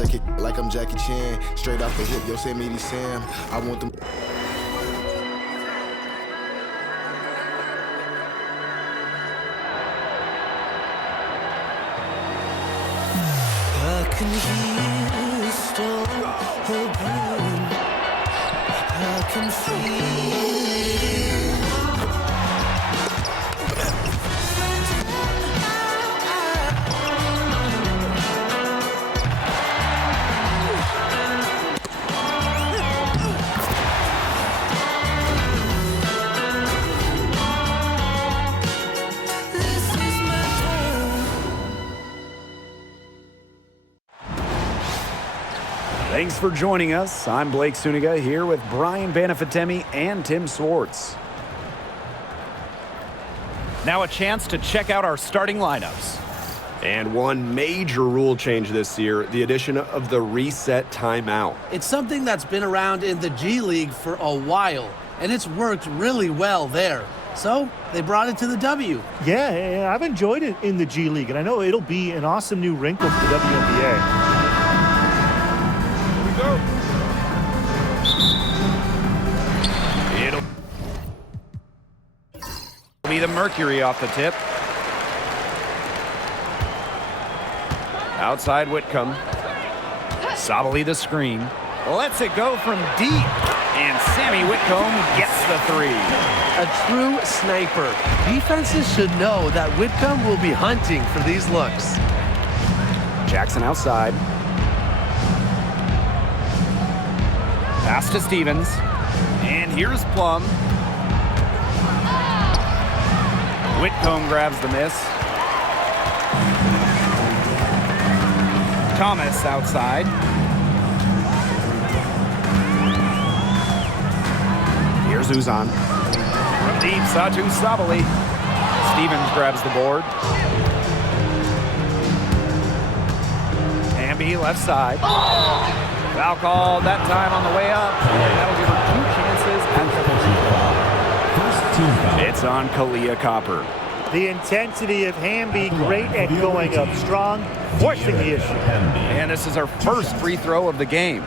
I kick like I'm Jackie Chan, straight off the hip, Yosemite Sam. I want them. I can hear the storm brewing. I can feel it. Thanks for joining us. I'm Blake Suniga here with Brian Banafitemi and Tim Swartz. Now a chance to check out our starting lineups. And one major rule change this year, the addition of the reset timeout. It's something that's been around in the G League for a while, and it's worked really well there. So they brought it to the W. Yeah, I've enjoyed it in the G League, and I know it'll be an awesome new wrinkle for the WNBA. It'll be the Mercury off the tip. Outside Whitcomb. Sabali the screen. Lets it go from deep. And Sammy Whitcomb gets the three. A true sniper. Defenses should know that Whitcomb will be hunting for these looks. Jackson outside. Pass to Stevens. And here's Plum. Whitcomb grabs the miss. Thomas outside. Here's Uzan. From deep, Satu Sabali. Stevens grabs the board. Hamby left side. Foul called that time on the way up. And that'll give her 2 chances. And it's on Kalia Copper. The intensity of Hamby, great at going up strong, forcing the issue. And this is her first free throw of the game.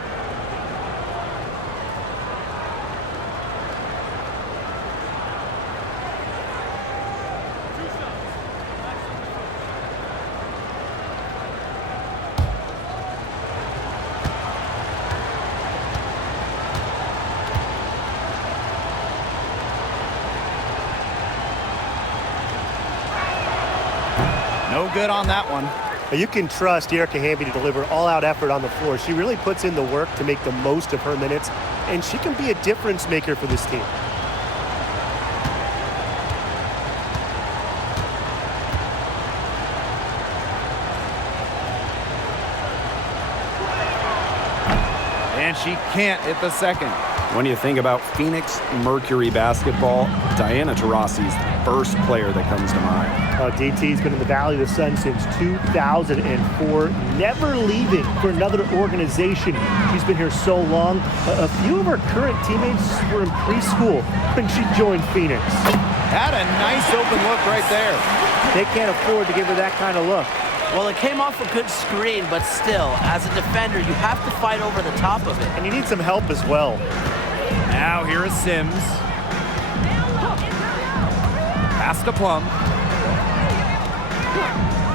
No good on that one. You can trust Erica Hamby to deliver all-out effort on the floor. She really puts in the work to make the most of her minutes, and she can be a difference maker for this team. And she can't hit the second. When you think about Phoenix Mercury basketball, Diana Taurasi's the first player that comes to mind. DT's been in the Valley of the Sun since 2004, never leaving for another organization. She's been here so long. A few of her current teammates were in preschool when she joined Phoenix. Had a nice open look right there. They can't afford to give her that kind of look. Well, it came off a good screen, but still, as a defender, you have to fight over the top of it. And you need some help as well. Now here is Sims. Pass to Plum.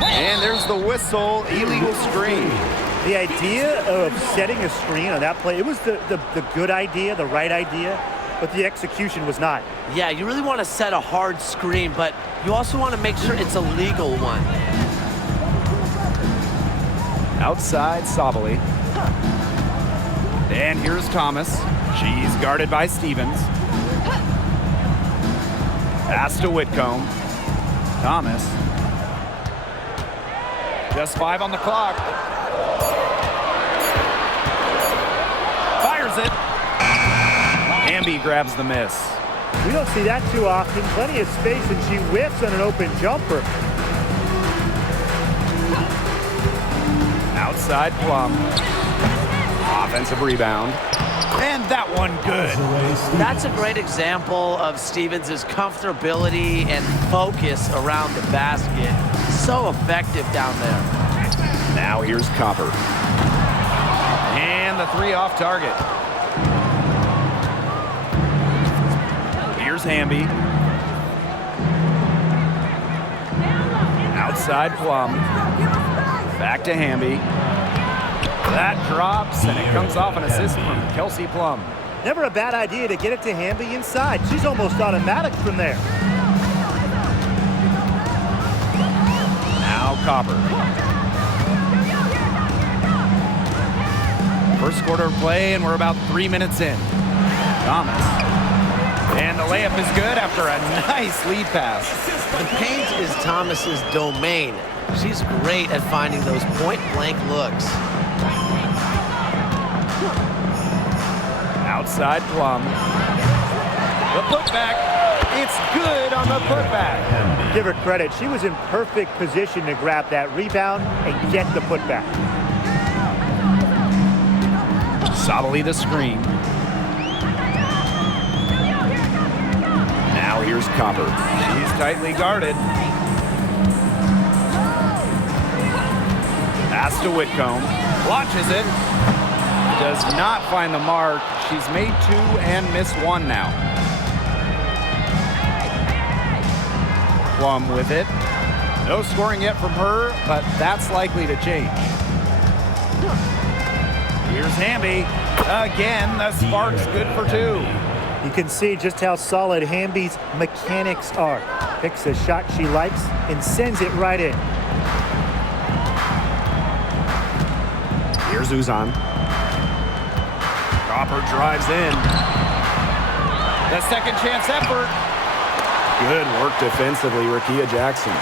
And there's the whistle, illegal screen. The idea of setting a screen on that play, it was the good idea, the right idea, but the execution was not. Yeah, you really want to set a hard screen, but you also want to make sure it's a legal one. Outside Sabali. And here's Thomas. She's guarded by Stevens. Pass to Whitcomb. Thomas. Just 5 on the clock. Fires it. Hamby grabs the miss. We don't see that too often. Plenty of space, and she whiffs on an open jumper. Outside Plum. Offensive rebound. And that one good. That's a great example of Stevens' comfortability and focus around the basket. So effective down there. Now here's Copper. three off target. Here's Hamby. Outside Plum. Back to Hamby. That drops, and it comes off an assist from Kelsey Plum. Never a bad idea to get it to Hamby inside. She's almost automatic from there. Now Copper. First quarter of play, and we're about 3 minutes in. Thomas. And the layup is good after a nice lead pass. The paint is Thomas's domain. She's great at finding those point-blank looks. Outside Plum. The putback. It's good on the putback. Give her credit. She was in perfect position to grab that rebound and get the putback. Sabali the screen. Now here's Copper. She's tightly guarded. Pass to Whitcomb. Launches it. Does not find the mark. She's made two and missed one now. Plum with it. No scoring yet from her, but that's likely to change. Here's Hamby. Again, the spark's good for two. You can see just how solid Hamby's mechanics are. Picks a shot she likes and sends it right in. Here's Uzan. Copper drives in. The second chance effort. Good work defensively, Rakia Jackson.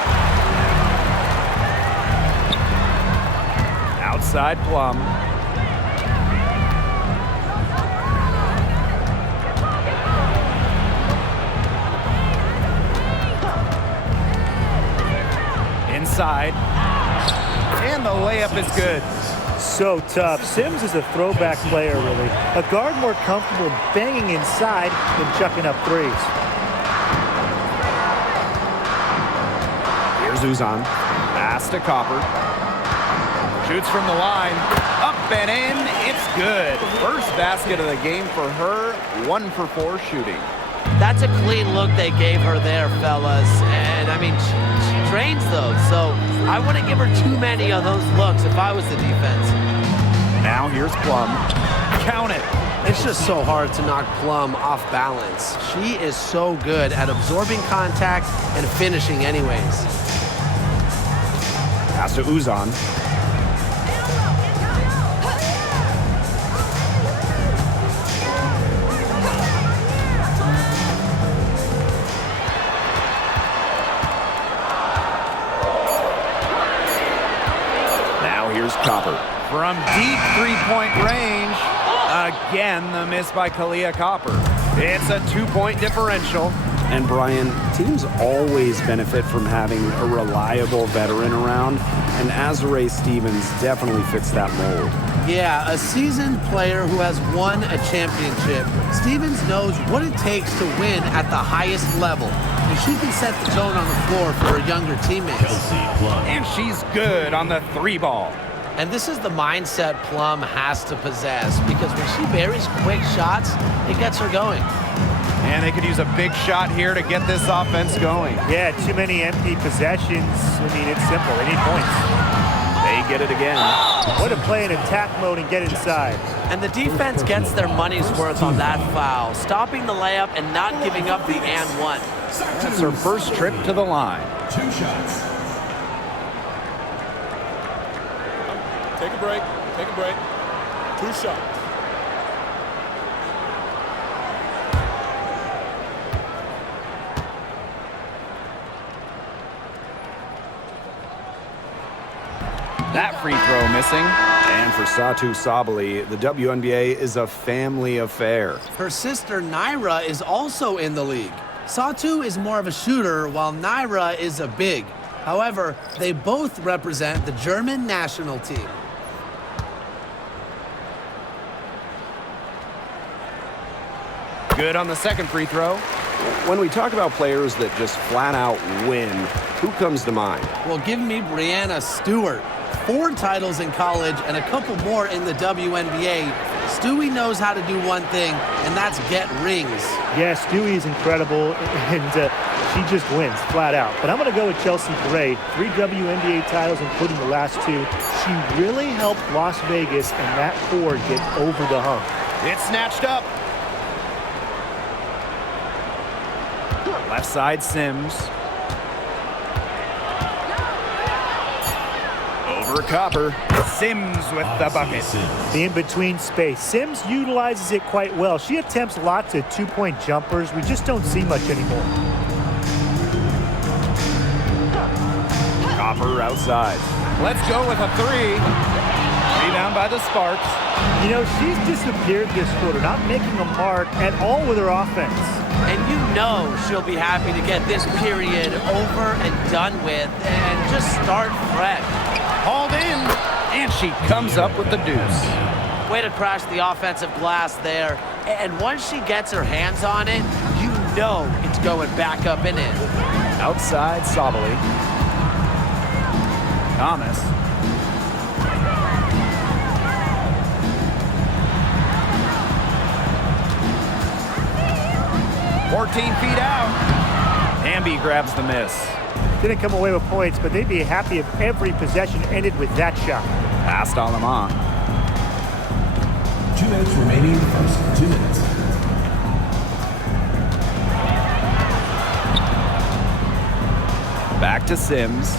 Outside Plum. Inside. And the layup is good. So tough. Sims is a throwback player, really. A guard more comfortable banging inside than chucking up threes. Here's Uzan. Pass to Copper. Shoots from the line. Up and in. It's good. First basket of the game for her. 1 for 4 shooting. That's a clean look they gave her there, fellas. And, I mean, she trains those, so I wouldn't give her too many of those looks if I was the defense. Now here's Plum. Count it. It's just so hard to knock Plum off balance. She is so good at absorbing contact and finishing anyways. Pass to Uzan. Now here's Copper. From deep three-point range, again the miss by Kalia Copper. It's a 2-point differential. And Brian, teams always benefit from having a reliable veteran around, and Azare Stevens definitely fits that mold. Yeah, a seasoned player who has won a championship. Stevens knows what it takes to win at the highest level, and she can set the tone on the floor for her younger teammates. And she's good on the 3-ball. And this is the mindset Plum has to possess, because when she buries quick shots, it gets her going. And they could use a big shot here to get this offense going. Yeah, too many empty possessions. I mean, it's simple. They need points. They get it again. Way to play in attack mode and get inside. And the defense gets their money's worth on that foul, stopping the layup and not giving up the and one. That's her first trip to the line. 2 shots. Take a break. Take a break. 2 shots. That free throw missing. And for Satu Sabali, the WNBA is a family affair. Her sister Naira is also in the league. Satu is more of a shooter, while Naira is a big. However, they both represent the German national team. Good on the second free throw. When we talk about players that just flat out win, who comes to mind? Well, give me Brianna Stewart. 4 titles in college and a couple more in the WNBA. Stewie knows how to do one thing, and that's get rings. Yes, Stewie is incredible, and she just wins, flat out. But I'm going to go with Chelsea Gray. 3 WNBA titles, including the last 2. She really helped Las Vegas and that core get over the hump. It's snatched up. Left side, Sims. Over Copper. Sims with the bucket. The in-between space. Sims utilizes it quite well. She attempts lots of two-point jumpers. We just don't see much anymore. Copper outside. Let's go with a 3. Rebound by the Sparks. You know, she's disappeared this quarter, not making a mark at all with her offense. And you know she'll be happy to get this period over and done with and just start fresh. Hauled in, and she comes up with the deuce. Way to crash the offensive glass there. And once she gets her hands on it, you know it's going back up and in. Outside, Sabali. Thomas. "14 feet out." Hamby grabs the miss. Didn't come away with points, but they'd be happy if every possession ended with that shot. Past Alamont. 2 minutes remaining. First 2 minutes. Back to Sims.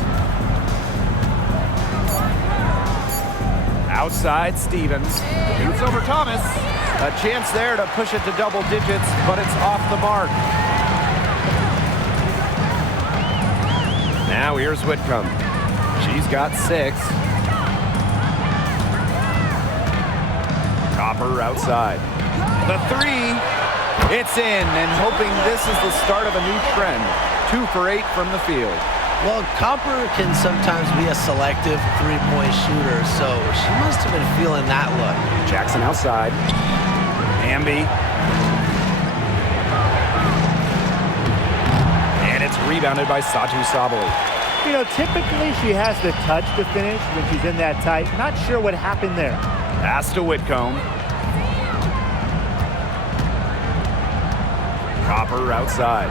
Outside, Stevens. Shoots over Thomas. A chance there to push it to double digits, but it's off the mark. Now here's Whitcomb. She's got 6. Copper outside. The 3. It's in, and hoping this is the start of a new trend. 2 for 8 from the field. Well, Copper can sometimes be a selective three-point shooter, so she must have been feeling that look. Jackson outside. Hamby. And it's rebounded by Satu Sabali. You know, typically she has the touch to finish when she's in that tight. Not sure what happened there. Pass to Whitcomb. Copper outside.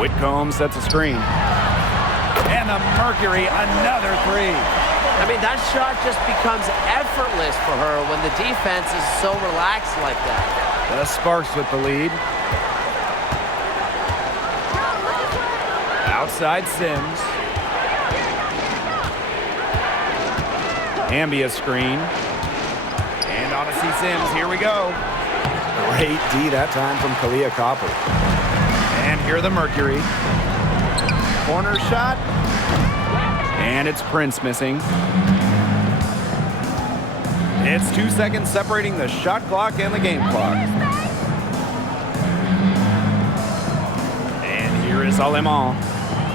Whitcomb sets a screen. And the Mercury, another 3. I mean, that shot just becomes effortless for her when the defense is so relaxed like that. The Sparks with the lead. Outside Sims. Hamby a screen. And Odyssey Sims, here we go. Great D that time from Kalia Copper. And here the Mercury. Corner shot. And it's Prince missing. It's 2 seconds separating the shot clock and the game clock. And here is Alemán.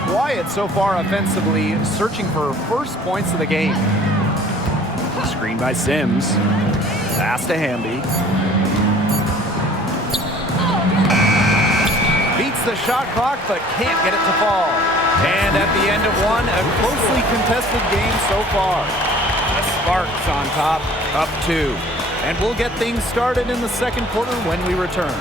Quiet so far offensively, searching for her first points of the game. Screen by Sims. Pass to Hamby. Beats the shot clock, but can't get it to fall. And at the end of one, a closely contested game so far. The Sparks on top, up 2. And we'll get things started in the second quarter when we return.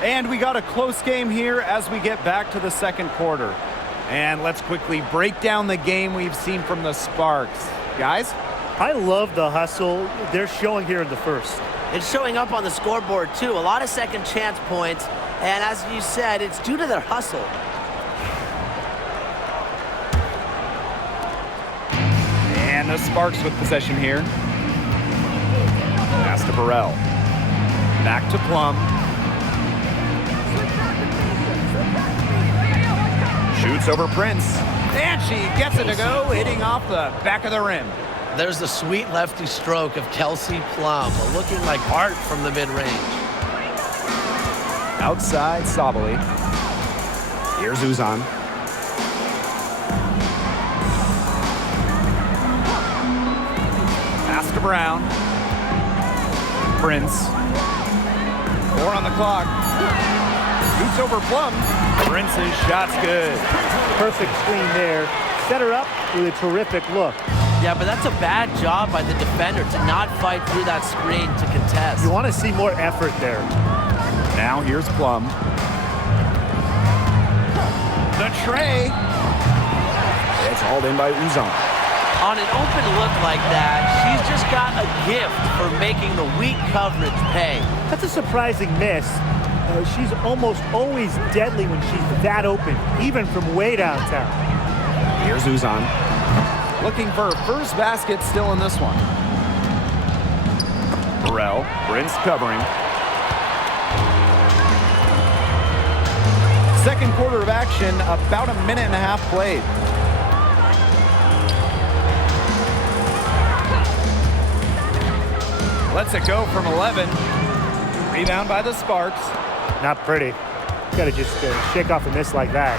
And we got a close game here as we get back to the second quarter. And let's quickly break down the game we've seen from the Sparks. Guys? I love the hustle they're showing here in the first. It's showing up on the scoreboard, too. A lot of second chance points. And as you said, it's due to their hustle. And the Sparks with possession here. Pass to Burrell. Back to Plum. Shoots over Prince. And she gets it to go, hitting off the back of the rim. There's the sweet lefty stroke of Kelsey Plum, looking like art from the mid-range. Outside, Sabali. Here's Uzan. to Brown. Prince. 4 on the clock. Shoots over Plum. Prince's shot's good. Perfect screen there. Set her up with a terrific look. Yeah, but that's a bad job by the defender to not fight through that screen to contest. You want to see more effort there. Now here's Plum. The tray. It's hauled in by Uzan. On an open look like that, she's just got a gift for making the weak coverage pay. That's a surprising miss. She's almost always deadly when she's that open, even from way downtown. Here's Uzan. Looking for her first basket still in this one. Burrell, Prince covering. Second quarter of action, about a minute and a half played. Lets it go from 11. Rebound by the Sparks. Not pretty. Got to just shake off a miss like that.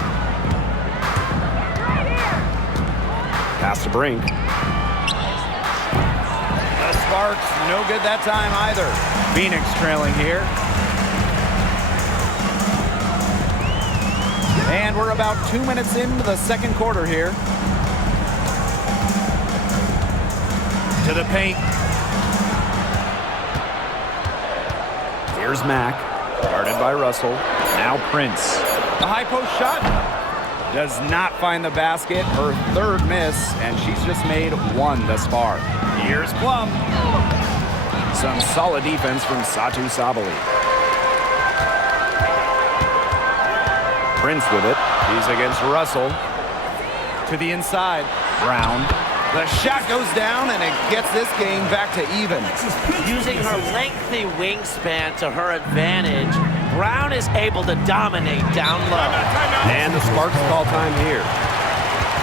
Pass to Brink. The Sparks, no good that time either. Phoenix trailing here. And we're about 2 minutes into the second quarter here. To the paint. Here's Mack. Guarded by Russell. Now Prince. The high post shot. Does not find the basket. Her third miss, and she's just made one thus far. Here's Plum. Some solid defense from Satu Sabali. Prince with it. He's against Russell. To the inside. Brown. The shot goes down, and it gets this game back to even. Using her lengthy wingspan to her advantage, Brown is able to dominate down low. And the Sparks call time here.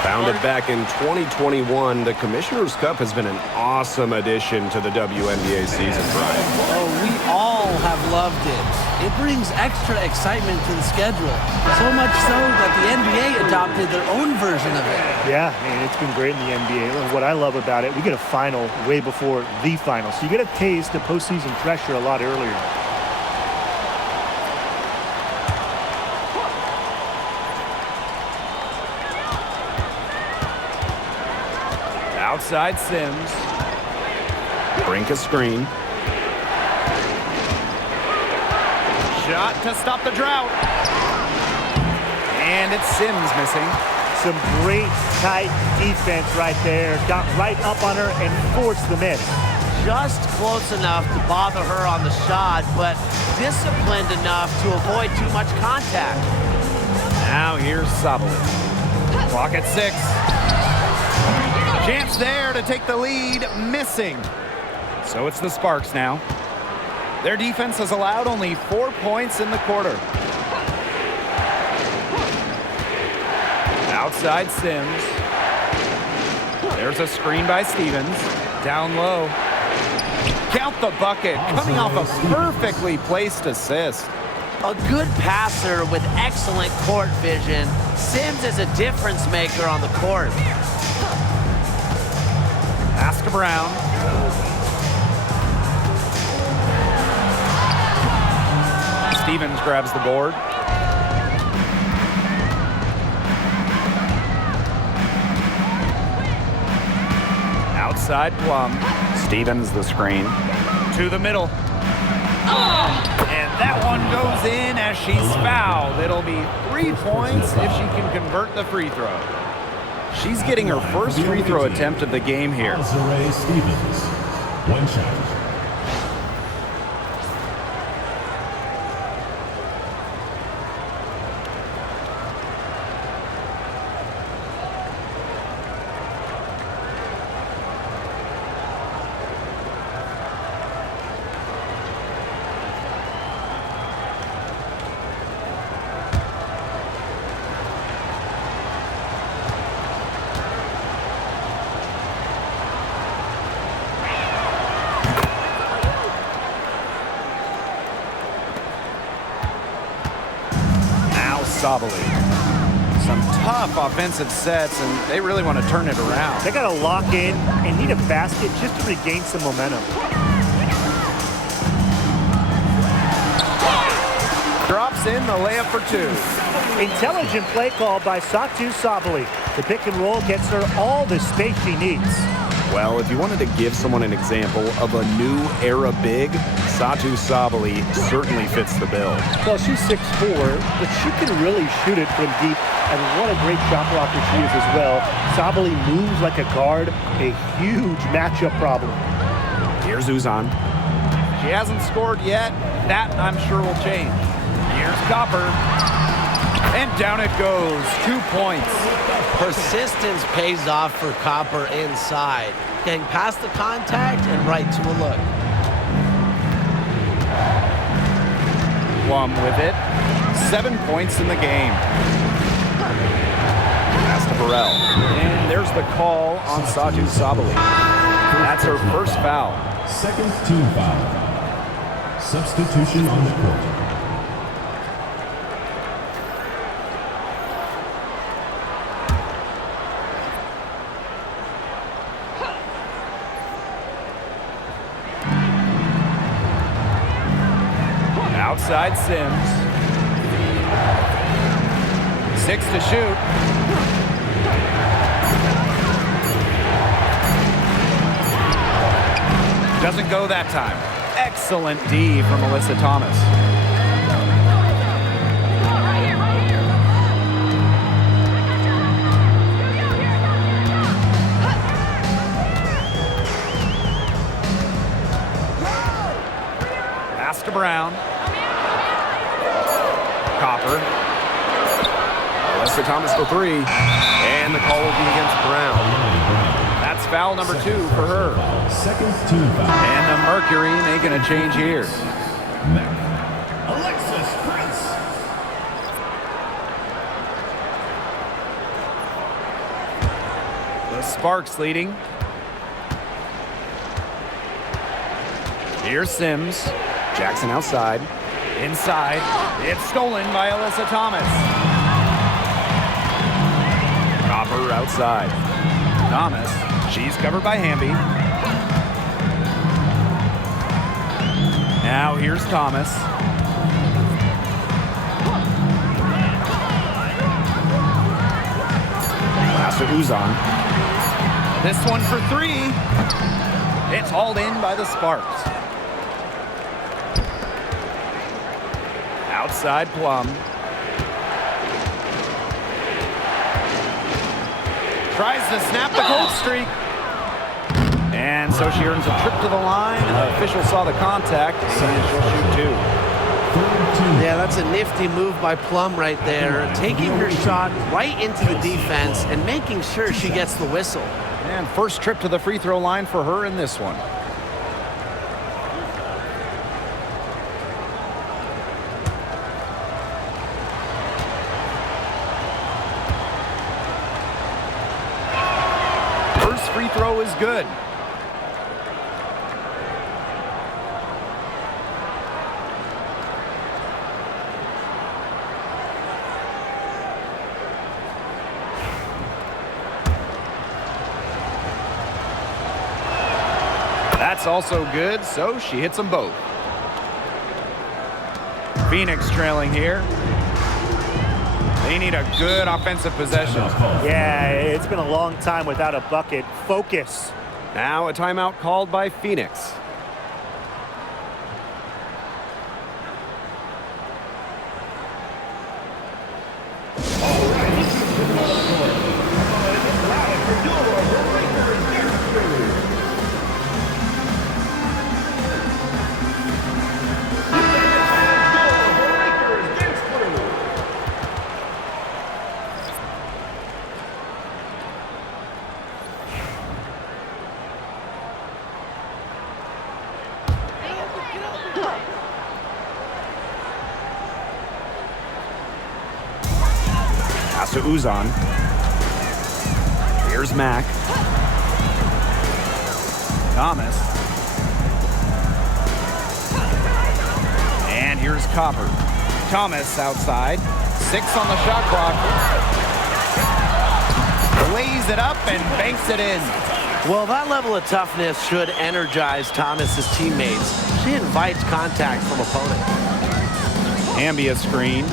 Founded back in 2021, the Commissioner's Cup has been an awesome addition to the WNBA season, Brian. Oh, we all have loved it. It brings extra excitement to the schedule. So much so that the NBA adopted their own version of it. Yeah, man, it's been great in the NBA. What I love about it, we get a final way before the final. So you get a taste of postseason pressure a lot earlier. Outside Sims. Brink a screen. Shot to stop the drought. And it's Sims missing. Some great tight defense right there. Got right up on her and forced the miss. Just close enough to bother her on the shot, but disciplined enough to avoid too much contact. Now here's Sabali. Clock at 6. Chance there to take the lead, missing. So it's the Sparks now. Their defense has allowed only 4 points in the quarter. Outside Sims. There's a screen by Stevens. Down low. Count the bucket, coming off a perfectly placed assist. A good passer with excellent court vision, Sims is a difference maker on the court. Pass to Brown. Stevens grabs the board. Outside Plum. Stevens the screen. To the middle. And that one goes in as she's fouled. It'll be 3 points if she can convert the free throw. She's getting her first free throw attempt of the game here. Desiree Stevens, 1 shot. Sabali. Some tough offensive sets, and they really want to turn it around. They got to lock in and need a basket just to regain some momentum. Drops in the layup for two. Intelligent play call by Satou Sabally. The pick and roll gets her all the space she needs. Well, if you wanted to give someone an example of a new era big, Satou Sabally certainly fits the bill. Well, she's 6'4", but she can really shoot it from deep, and what a great shot blocker she is as well. Sabally moves like a guard, a huge matchup problem. Here's Uzan. She hasn't scored yet. That, I'm sure, will change. Here's Copper. And down it goes. 2 points. Persistence pays off for Copper inside. Getting past the contact and right to a look. Plum with it. 7 points in the game. Pass to Burrell. And there's the call on Satou Sabally. That's her first foul. Second team foul. Substitution on the court. Outside Sims. 6 to shoot. Doesn't go that time. Excellent D from Melissa Thomas. Pass to Brown. Copper. Melissa Thomas for three. And the call will be against Brown. That's foul number 2 for her. Second team foul. And the Mercury making a change here. Alexis Prince. The Sparks leading. Here's Sims. Jackson outside. Inside. It's stolen by Alyssa Thomas. Copper outside. Thomas. She's covered by Hamby. Now here's Thomas. Pass to Uzan. This one for 3. It's hauled in by the Sparks. Outside Plum. Tries to snap the cold streak. And so she earns a trip to the line. Official saw the contact, and she'll shoot 2. Yeah, that's a nifty move by Plum right there. Taking her shot right into the defense and making sure she gets the whistle. And first trip to the free throw line for her in this one. First free throw is good. That's also good, so she hits them both. Phoenix trailing here. They need a good offensive possession. Yeah, it's been a long time without a bucket. Focus. Now a timeout called by Phoenix. Pass to Uzan. Here's Mack. Thomas. And here's Copper. Thomas outside. 6 on the shot clock. lays it up and banks it in. Well, that level of toughness should energize Thomas's teammates. She invites contact from opponent. Ambia screen.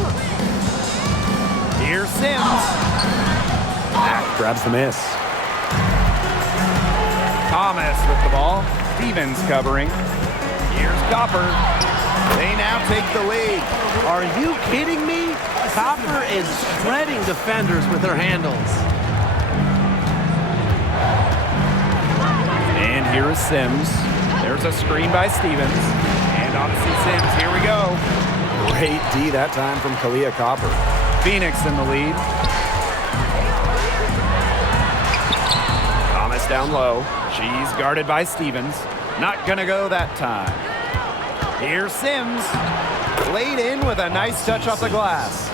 Here's Sims. Mack grabs the miss. Thomas with the ball. Stevens covering. Here's Copper. They now take the lead. Are you kidding me? Copper is shredding defenders with her handles. And here is Sims. There's a screen by Stevens. And Odyssey Sims, here we go. Great D that time from Kalia Copper. Phoenix in the lead. Thomas down low. She's guarded by Stevens. Not gonna go that time. Here's Sims. Laid in with a nice touch off the glass.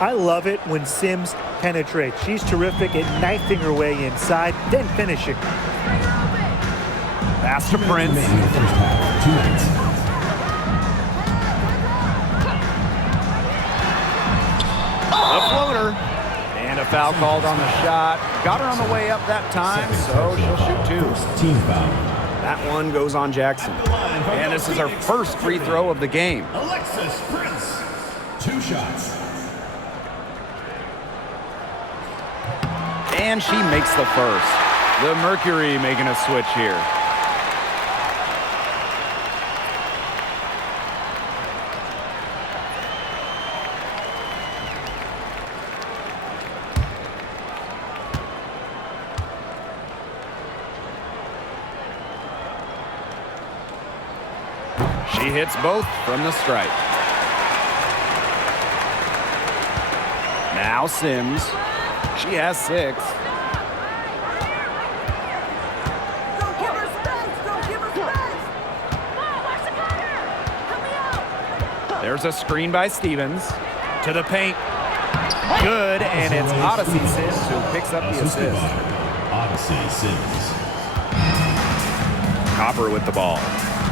I love it when Sims penetrates. She's terrific at knifing her way inside, then finishing. Pass to Prince. Remaining in the first half. 2 minutes. A floater. And a foul called on the shot. Got her on the way up that time, so she'll shoot 2. Team foul. That one goes on Jackson. And this is her first free throw of the game. Alexis Prince. 2 shots. And she makes the first. The Mercury making a switch here. She hits both from the stripe. Now Sims. She has 6. Don't give her space! Don't give her space! Watch the corner! Help me out! There's a screen by Stevens. To the paint. Good, and it's Odyssey Sims who picks up the Assisted assist. by Odyssey Sims. Copper with the ball.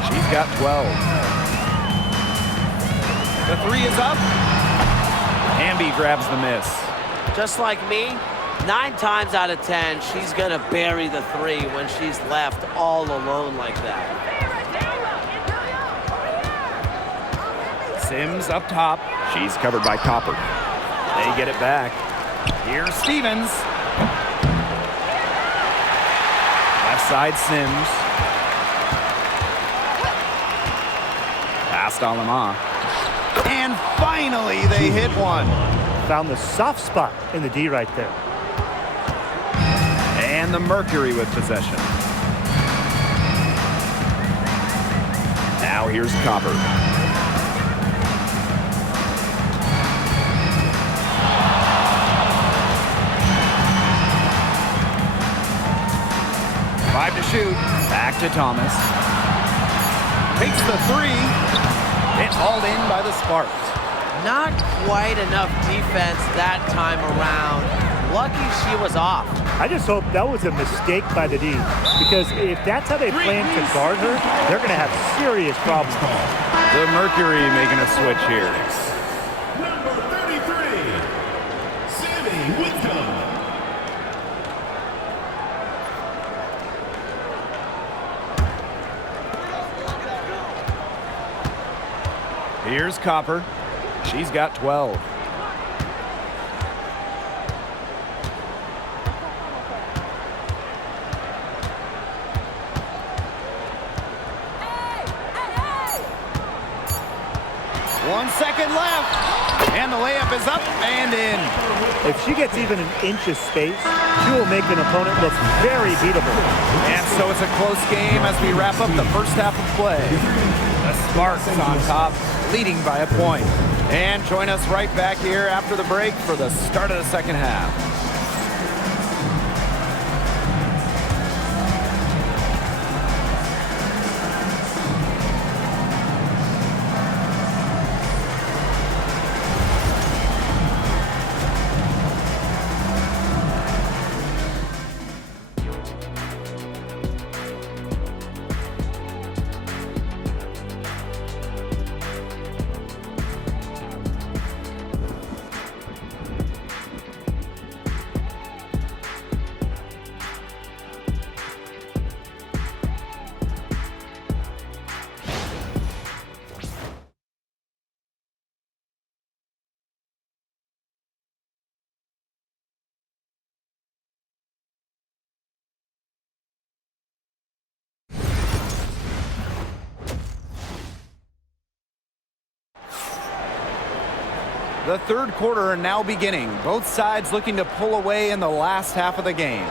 She's got 12. The 3 is up. Hamby grabs the miss. Just like me, 9 times out of 10, she's going to bury the 3 when she's left all alone like that. Sims up top. She's covered by Copper. They get it back. Here's Stevens. Left side Sims. Past Alama. And finally they hit one. Found the soft spot in the D right there. And the Mercury with possession. Now here's Copper. Five to shoot. Back to Thomas. Takes the 3. It's hauled in by the Sparks. Not quite enough defense that time around. Lucky she was off. I just hope that was a mistake by the D, because if that's how they plan to guard her, they're going to have serious problems. The Mercury making a switch here. Number 33. Sammy Whitcomb. Here's Copper. She's got 12. Hey! Hey, hey! 1 second left. And the layup is up and in. If she gets even an inch of space, she will make an opponent look very beatable. And so it's a close game as we wrap up the first half of play. The Sparks on top, leading by a point. And join us right back here after the break for the start of the second half. The third quarter now beginning. Both sides looking to pull away in the last half of the game.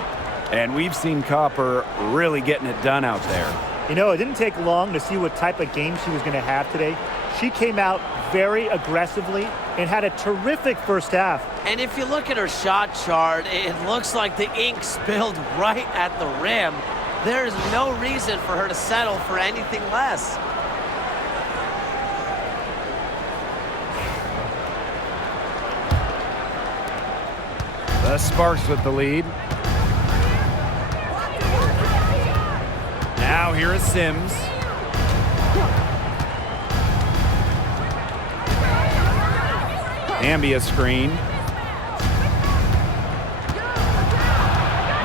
And we've seen Copper really getting it done out there. You know, it didn't take long to see what type of game she was going to have today. She came out very aggressively and had a terrific first half. And if you look at her shot chart, it looks like the ink spilled right at the rim. There is no reason for her to settle for anything less. The Sparks with the lead. Now here is Sims. Hamby a screen.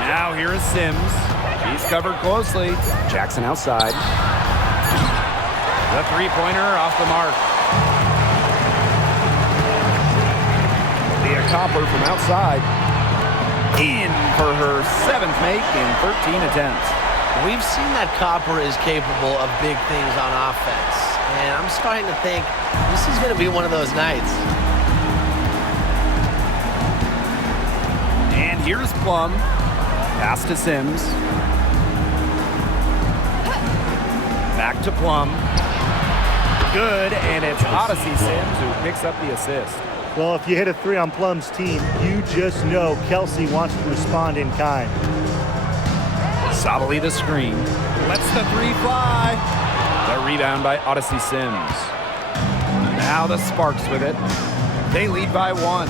Now here is Sims. She's covered closely. Jackson outside. The three-pointer off the mark. Leah Copper from outside. In for her 7th make in 13 attempts. We've seen that Copper is capable of big things on offense. And I'm starting to think this is going to be one of those nights. And here's Plum. Pass to Sims. Back to Plum. Good, and it's Odyssey Sims who picks up the assist. Well, if you hit a three on Plum's team, you just know Kelsey wants to respond in kind. Sabali the screen. Lets the three fly. The rebound by Odyssey Sims. Now the Sparks with it. They lead by 1.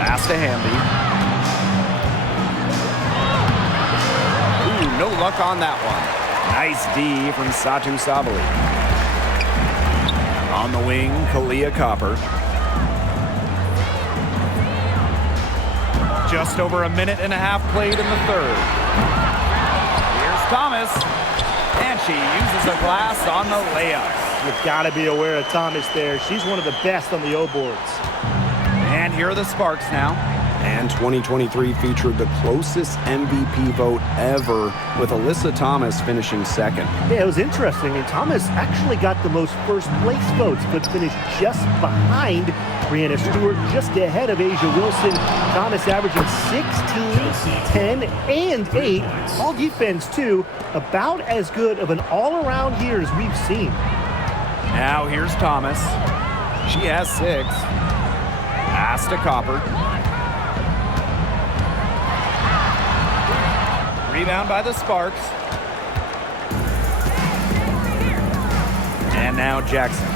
Pass to Hamby. Ooh, no luck on that one. Nice D from Satu Sabali. On the wing, Kalia Copper. Just over a minute and a half played in the third. Here's Thomas. And she uses a glass on the layup. You've got to be aware of Thomas there. She's one of the best on the O-boards. And here are the Sparks now. And 2023 featured the closest MVP vote ever, with Alyssa Thomas finishing second. Yeah, it was interesting. And Thomas actually got the most first place votes, but finished just behind Brianna Stewart, just ahead of Asia Wilson. Thomas averaging 16, 10, and 8. All defense, too. About as good of an all-around year as we've seen. Now here's Thomas. She has 6. Pass to Copper. Rebound by the Sparks. And now Jackson.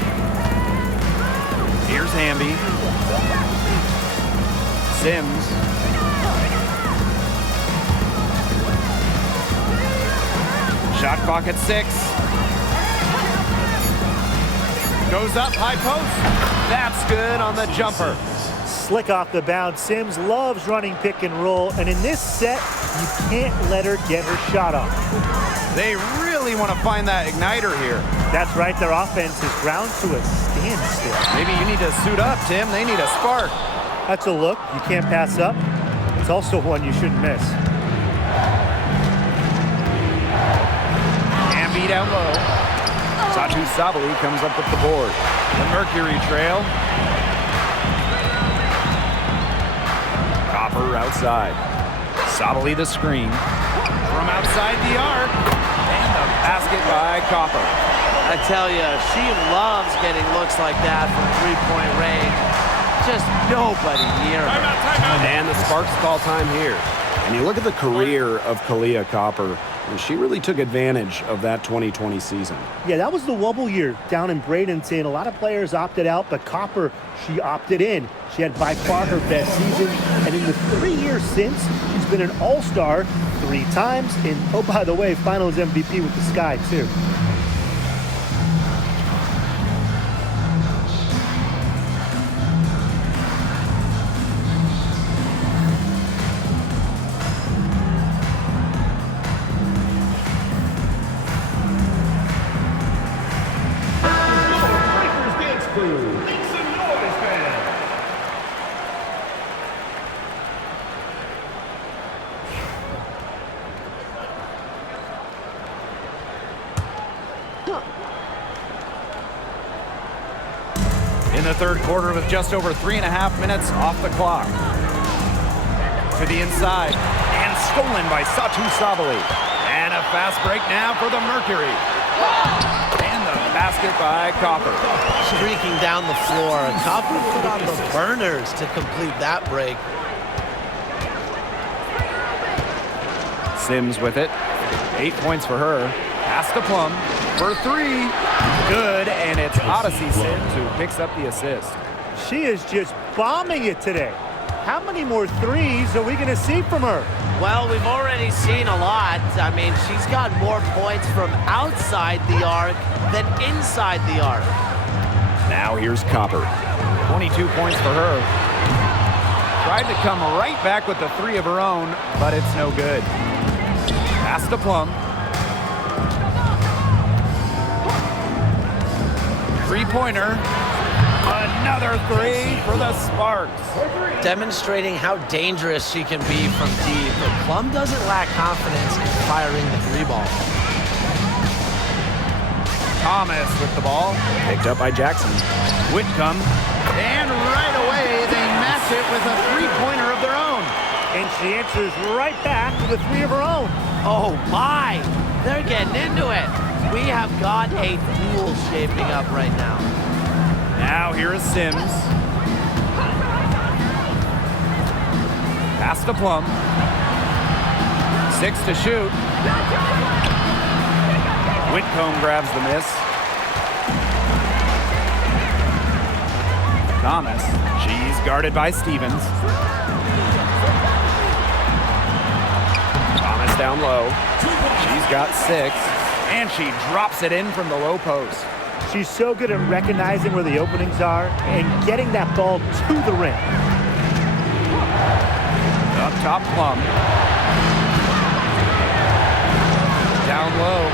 Here's Hamby. Sims. Shot clock at 6. Goes up, high post. That's good on the jumper. Slick off the bounce. Sims loves running pick and roll, and in this set, you can't let her get her shot off. They really want to find that igniter here. That's right, their offense is ground to a standstill. Maybe you need to suit up, Tim. They need a spark. That's a look you can't pass up. It's also one you shouldn't miss. And beat down low. Satu Sabali comes up with the board. The Mercury Trail. Copper outside. Sabali the screen. From outside the arc. And the basket by Copper. I tell you, she loves getting looks like that from three-point range. Just nobody near her. And the Sparks call time here. And you look at the career of Kalia Copper, and she really took advantage of that 2020 season. Yeah, that was the wobble year down in Bradenton. A lot of players opted out, but Copper, she opted in. She had by far her best season. And in the 3 years since, she's been an all-star 3 times. And, oh, by the way, finals MVP with the Sky, too. the third quarter with just over 3.5 minutes off the clock. To the inside, and stolen by Satu Sabali. And a fast break now for the Mercury. And the basket by Copper. Streaking down the floor. Copper put on the burners to complete that break. Sims with it. 8 points for her. Pass to Plum for 3. Good, and it's Odyssey Sims who picks up the assist. She is just bombing it today. How many more threes are we going to see from her? Well, we've already seen a lot. I mean, she's got more points from outside the arc than inside the arc. Now here's Copper. 22 points for her. Tried to come right back with the 3 of her own, but it's no good. Pass to Plum. 3-pointer. Another 3 for the Sparks. Demonstrating how dangerous she can be from deep, but Plum doesn't lack confidence in firing the 3-ball. Thomas with the ball. Picked up by Jackson. Whitcomb. And right away, they match it with a 3-pointer of their own. And she answers right back with a 3 of her own. Oh my! They're getting into it. We have got a duel shaping up right now. Now here is Sims. Pass to Plum. 6 to shoot. Whitcomb grabs the miss. Thomas. She's guarded by Stevens. Thomas down low. She's got 6. And she drops it in from the low post. She's so good at recognizing where the openings are and getting that ball to the rim. Up top, Plum. Down low.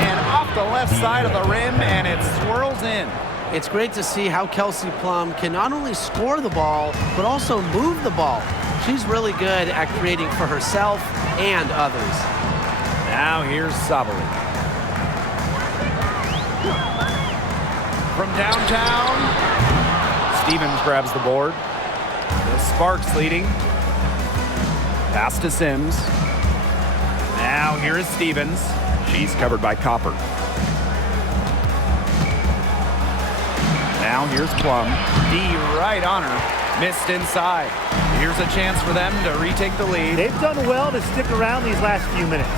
And off the left side of the rim, and it swirls in. It's great to see how Kelsey Plum can not only score the ball, but also move the ball. She's really good at creating for herself and others. Now here's Sabali. From downtown, Stevens grabs the board. The Sparks leading. Pass to Sims. Now here is Stevens. She's covered by Copper. Now here's Plum. D right on her. Missed inside. Here's a chance for them to retake the lead. They've done well to stick around these last few minutes.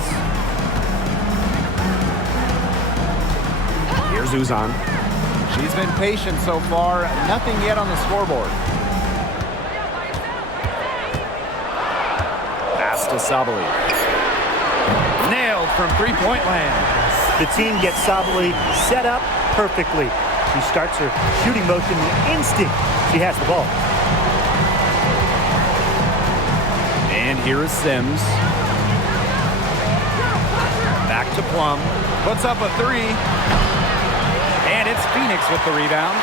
Here's Uzan. She's been patient so far. Nothing yet on the scoreboard. Pass to Sabali. Nailed from three-point land. The team gets Sabali set up perfectly. She starts her shooting motion the instant she has the ball. And here is Sims. Back to Plum. Puts up a 3. And it's Phoenix with the rebound.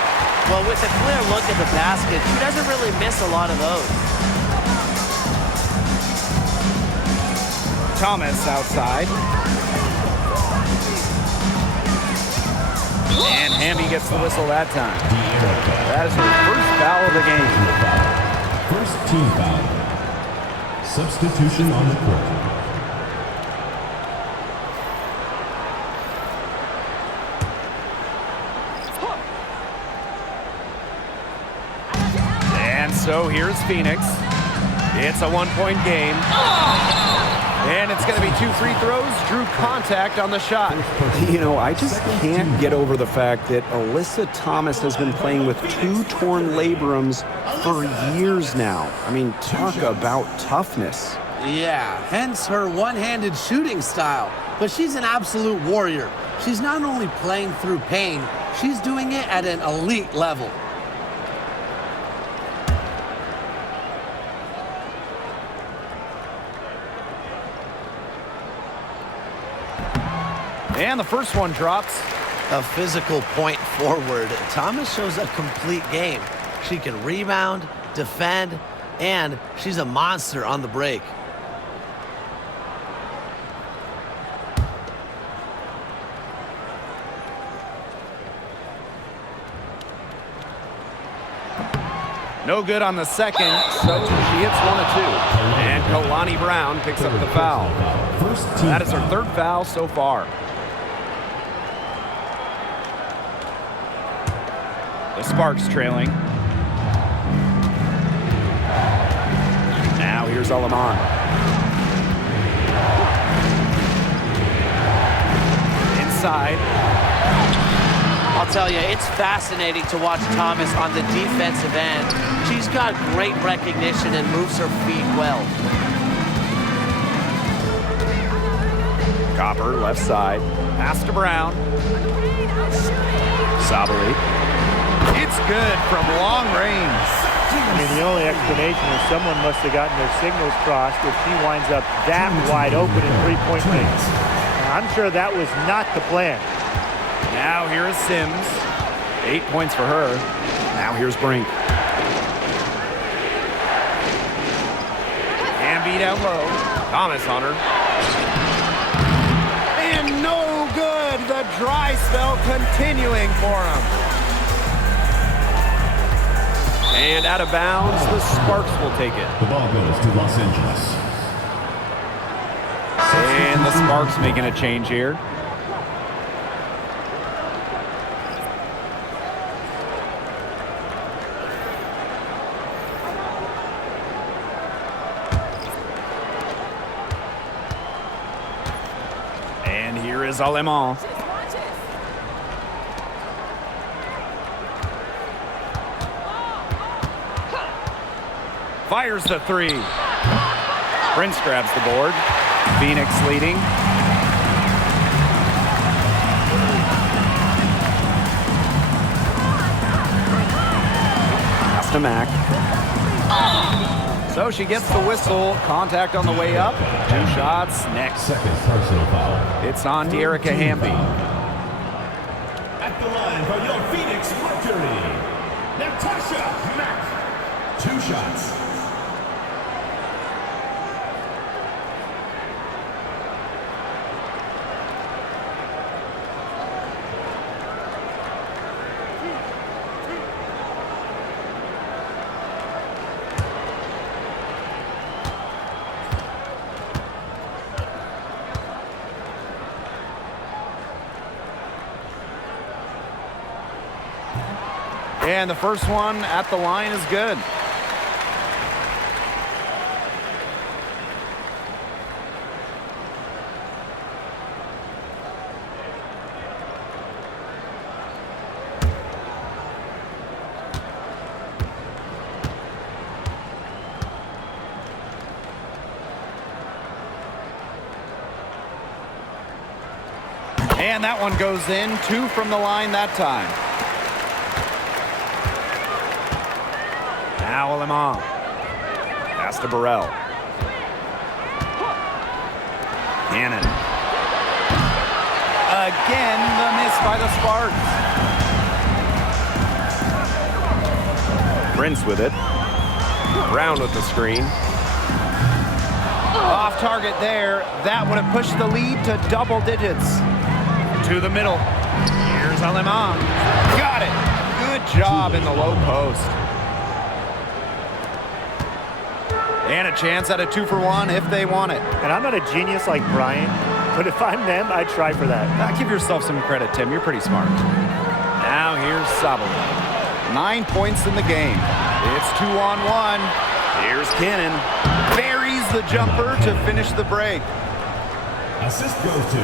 Well, with a clear look at the basket, she doesn't really miss a lot of those. Thomas outside. And Hamby gets the whistle that time. That is her first foul of the game. First team foul. Substitution on the court. And so here's Phoenix. It's a 1-point game. And it's going to be 2 free throws. Drew contact on the shot. You know, I just can't get over the fact that Alyssa Thomas has been playing with 2 torn labrums for years now. I mean, talk about toughness. Yeah, hence her one-handed shooting style. But she's an absolute warrior. She's not only playing through pain, she's doing it at an elite level. And the first one drops. A physical point forward, Thomas shows a complete game. She can rebound, defend, and she's a monster on the break. No good on the second, so she hits 1 of 2. And Kalani Brown picks up the foul. That is her third foul so far. The Sparks trailing. Now here's Alaman. Inside. I'll tell you, it's fascinating to watch Thomas on the defensive end. She's got great recognition and moves her feet well. Copper, left side. Pass to Brown. Sabali. It's good from long range. I mean, the only explanation is someone must have gotten their signals crossed if she winds up that wide open in three-point range. I'm sure that was not the plan. Now here is Sims. 8 points for her. Now here's Brink. Hamby down low. Thomas on her. And no good. The dry spell continuing for him. And out of bounds, the Sparks will take it. The ball goes to Los Angeles. And the Sparks making a change here. And here is Alemán. Fires the three. Prince grabs the board. Phoenix leading. Pass to Mack. So she gets the whistle. Contact on the way up. 2 shots next. Second personal foul. It's on De'Erica Hamby. At the line for your Phoenix Mercury, Natasha Mack. 2 shots. And the first one at the line is good. And that one goes in. 2 from the line that time. Now Alemán. Pass to Burrell. Cannon. Again, the miss by the Sparks. Prince with it. Brown with the screen. Off target there. That would have pushed the lead to double digits. To the middle. Here's Alemán. Got it. Good job in the low post. And a chance at a 2 for 1 if they want it. And I'm not a genius like Brian, but if I'm them, I'd try for that. Give yourself some credit, Tim. You're pretty smart. Now here's Sabali. 9 points in the game. It's 2-on-1. Here's Cannon. Buries the jumper to finish the break. Assist goes to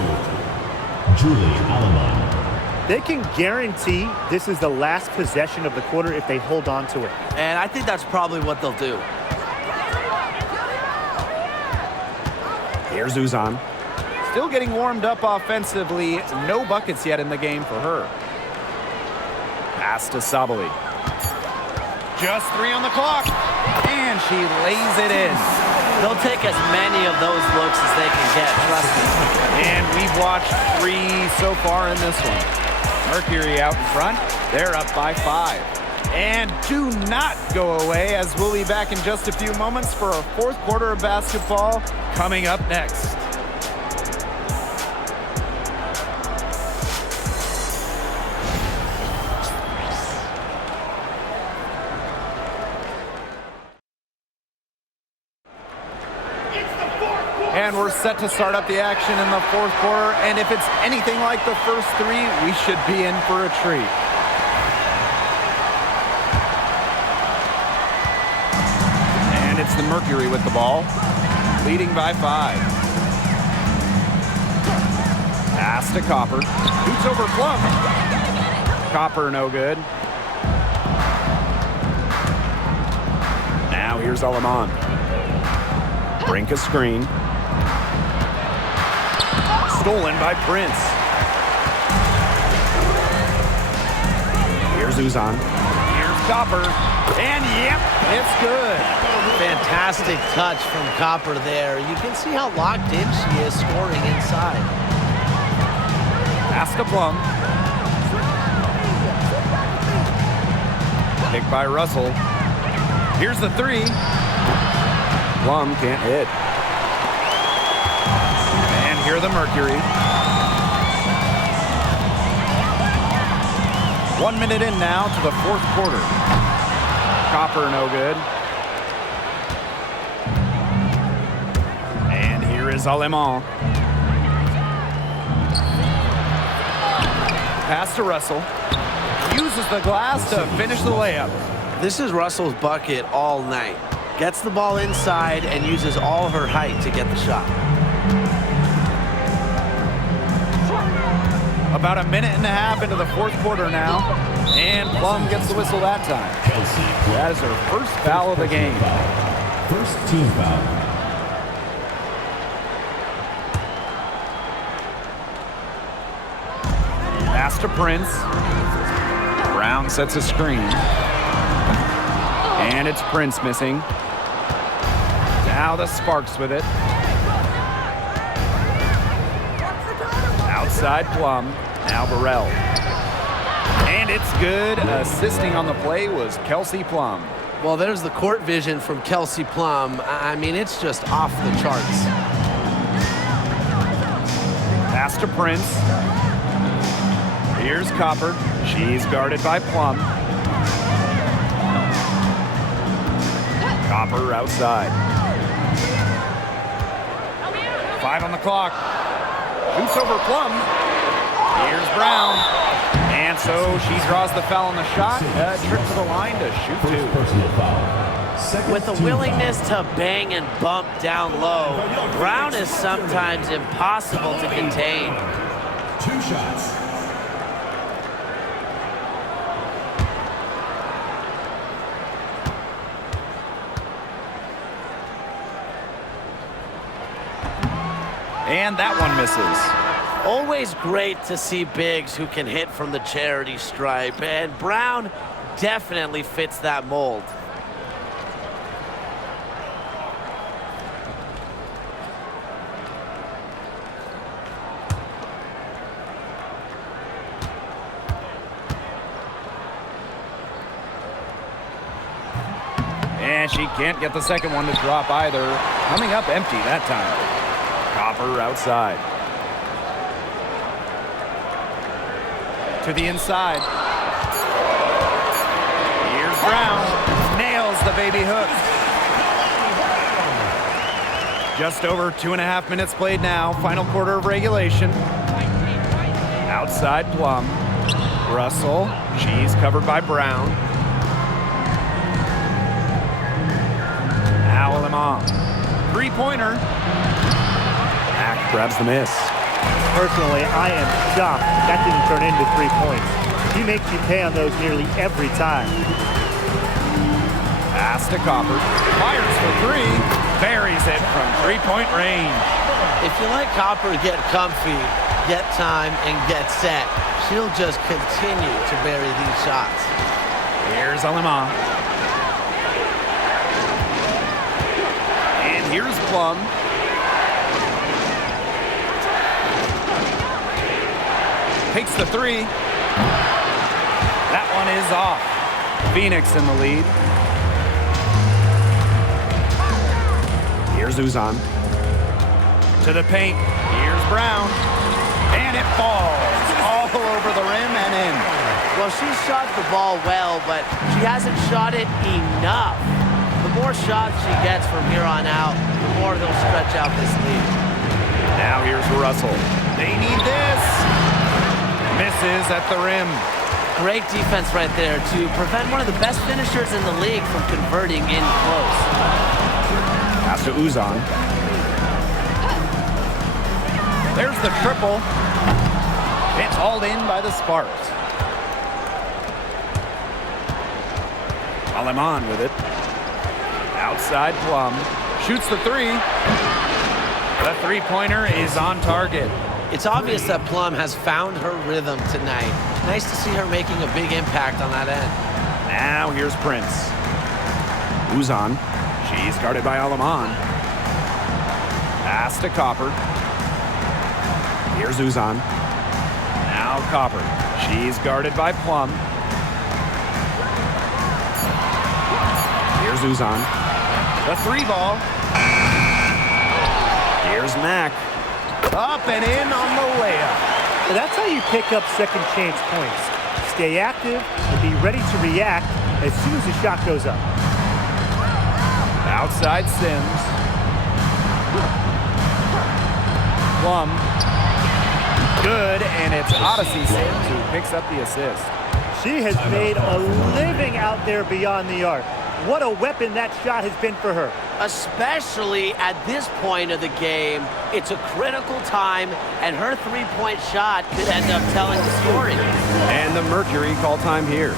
Julie Alemán. They can guarantee this is the last possession of the quarter if they hold on to it. And I think that's probably what they'll do. Here's Uzan. Still getting warmed up offensively. No buckets yet in the game for her. Pass to Sabali. Just 3 on the clock. And she lays it in. They'll take as many of those looks as they can get, trust me. And we've watched 3 so far in this one. Mercury out in front. They're up by 5. And do not go away, as we'll be back in just a few moments for our 4th quarter of basketball coming up next. And we're set to start up the action in the fourth quarter. And if it's anything like the first three, we should be in for a treat. And it's the Mercury with the ball, leading by 5. Pass to Copper. Shoots over Plum. Copper no good. Now here's Aleman. Brink a screen. Stolen by Prince. Here's Uzan. Here's Copper. And yep, it's good. Fantastic touch from Copper there. You can see how locked in she is scoring inside. Pass to Plum. Picked by Russell. Here's the 3. Plum can't hit. And here the Mercury. 1 minute in now to the fourth quarter. Copper no good. And here is Aleman. Pass to Russell. Uses the glass to finish the layup. This is Russell's bucket all night. Gets the ball inside and uses all her height to get the shot. About a minute and a half into the fourth quarter now. And Plum gets the whistle that time. That is her first foul of the game. First team foul. Pass to Prince. Brown sets a screen. And it's Prince missing. Now the Sparks with it. Outside Plum. Now Burrell. And it's good. Assisting on the play was Kelsey Plum. Well, there's the court vision from Kelsey Plum. I mean, it's just off the charts. Pass to Prince. Here's Copper. She's guarded by Plum. Copper outside. 5 on the clock. Shoots over Plum. Here's Brown. And so she draws the foul on the shot. Trip to the line to shoot 2. Personal foul. Second With a team willingness to bang and bump down low, Brown is sometimes impossible to contain. 2 shots. And that one misses. Always great to see bigs who can hit from the charity stripe, and Brown definitely fits that mold. And she can't get the second one to drop either. Coming up empty that time. Copper outside. To the inside. Here's Brown. Nails the baby hook. Just over 2.5 minutes played now. Final quarter of regulation. Outside Plum. Russell. She's covered by Brown. Now Aleman. Three-pointer. Mack grabs the miss. Personally, I am shocked that didn't turn into 3 points. He makes you pay on those nearly every time. Pass to Copper. Fires for 3. Buries it from three-point range. If you let Copper get comfy, get time, and get set, she'll just continue to bury these shots. Here's Aleman. And here's Plum. Takes the 3. That one is off. Phoenix in the lead. Here's Uzan. To the paint. Here's Brown. And it falls all over the rim and in. Well, she shot the ball well, but she hasn't shot it enough. The more shots she gets from here on out, the more they'll stretch out this lead. Now here's Russell. They need this. Misses at the rim. Great defense right there to prevent one of the best finishers in the league from converting in close. Pass to Uzan. There's the triple. It's hauled in by the Sparks. Aleman with it. Outside Plum. Shoots the three. The three-pointer is on target. It's obvious that Plum has found her rhythm tonight. Nice to see her making a big impact on that end. Now here's Prince. Uzan. She's guarded by Aleman. Pass to Copper. Here's Uzan. Now Copper. She's guarded by Plum. Here's Uzan. The three ball. Here's Mack. Up and in on the layup. That's how you pick up second chance points. Stay active and be ready to react as soon as the shot goes up. Outside Sims. Plum. Good, and it's Odyssey Sims who picks up the assist. She has made a living out there beyond the arc. What a weapon that shot has been for her. Especially at this point of the game, it's a critical time, and her three-point shot could end up telling the story. And the Mercury call time here.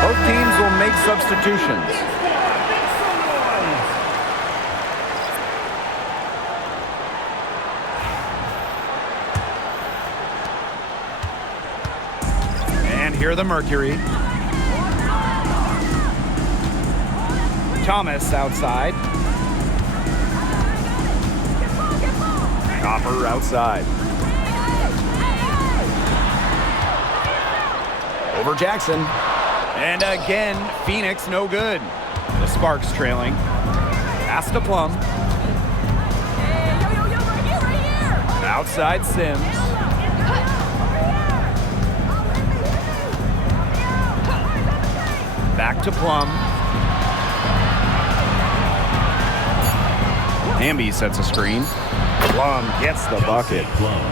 Both teams will make substitutions. And here are the Mercury. Thomas outside. Copper outside. Over Jackson. And again, Phoenix no good. The Sparks trailing. Pass to Plum. Outside Sims. Back to Plum. Hamby sets a screen. Plum gets the bucket.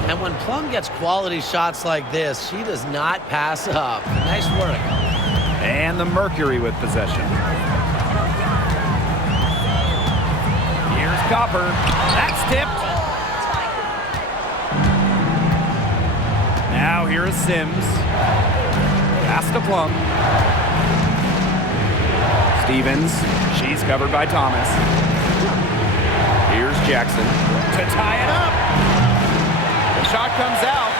And when Plum gets quality shots like this, she does not pass up. Nice work. And the Mercury with possession. Here's Copper. That's tipped. Now here is Sims. Pass to Plum. Stevens. She's covered by Thomas. Here's Jackson to tie it up. The shot comes out.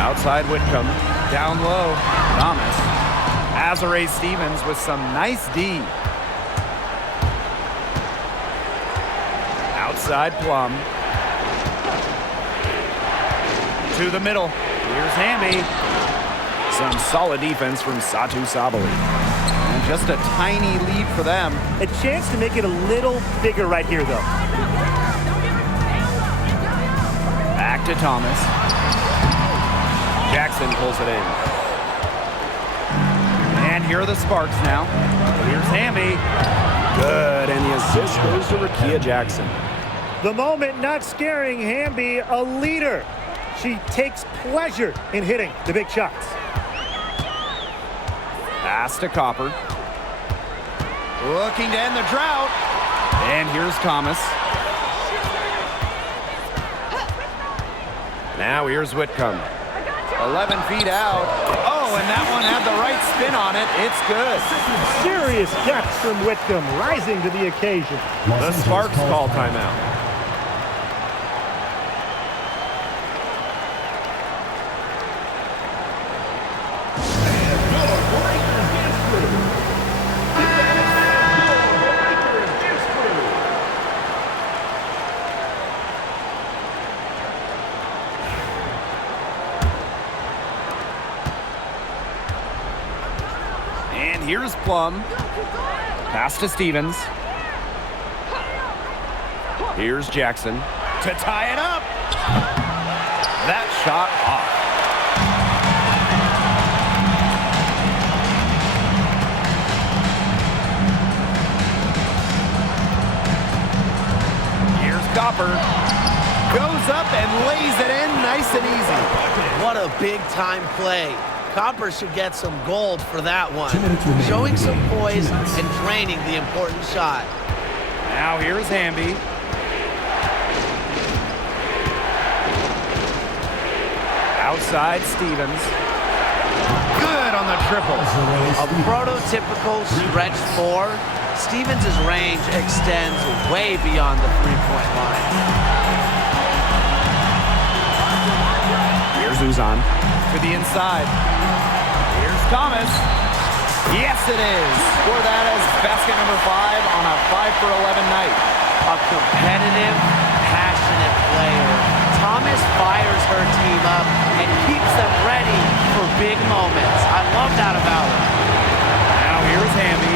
Outside Whitcomb. Down low. Thomas. Azare Stevens with some nice D. Outside Plum. To the middle. Here's Hamby. Some solid defense from Satu Sabali. And just a tiny lead for them. A chance to make it a little bigger right here, though. Back to Thomas. Jackson pulls it in. And here are the Sparks now. Here's Hamby. Good, and the assist goes to Rakia Jackson. The moment not scaring Hamby, a leader. She takes pleasure in hitting the big shots. Pass to Copper. Looking to end the drought. And here's Thomas. Now here's Whitcomb. 11 feet out. Oh, and that one had the right spin on it. It's good. Serious depth from Whitcomb, rising to the occasion. The Sparks call timeout. Here's Plum. Pass to Stevens. Here's Jackson to tie it up. That shot off. Here's Copper. Goes up and lays it in nice and easy. What a big-time play. Copper should get some gold for that one. Showing some poise and draining the important shot. Now here's Hamby. Outside Stevens. Good on the triple. A prototypical stretch four. Stevens' range extends way beyond the three-point line. Here's Uzan. To the inside. Here's Thomas. Yes, it is. Score that as basket number 5 on a 5 for 11 night. A competitive, passionate player. Thomas fires her team up and keeps them ready for big moments. I love that about her. Now here's Hamby.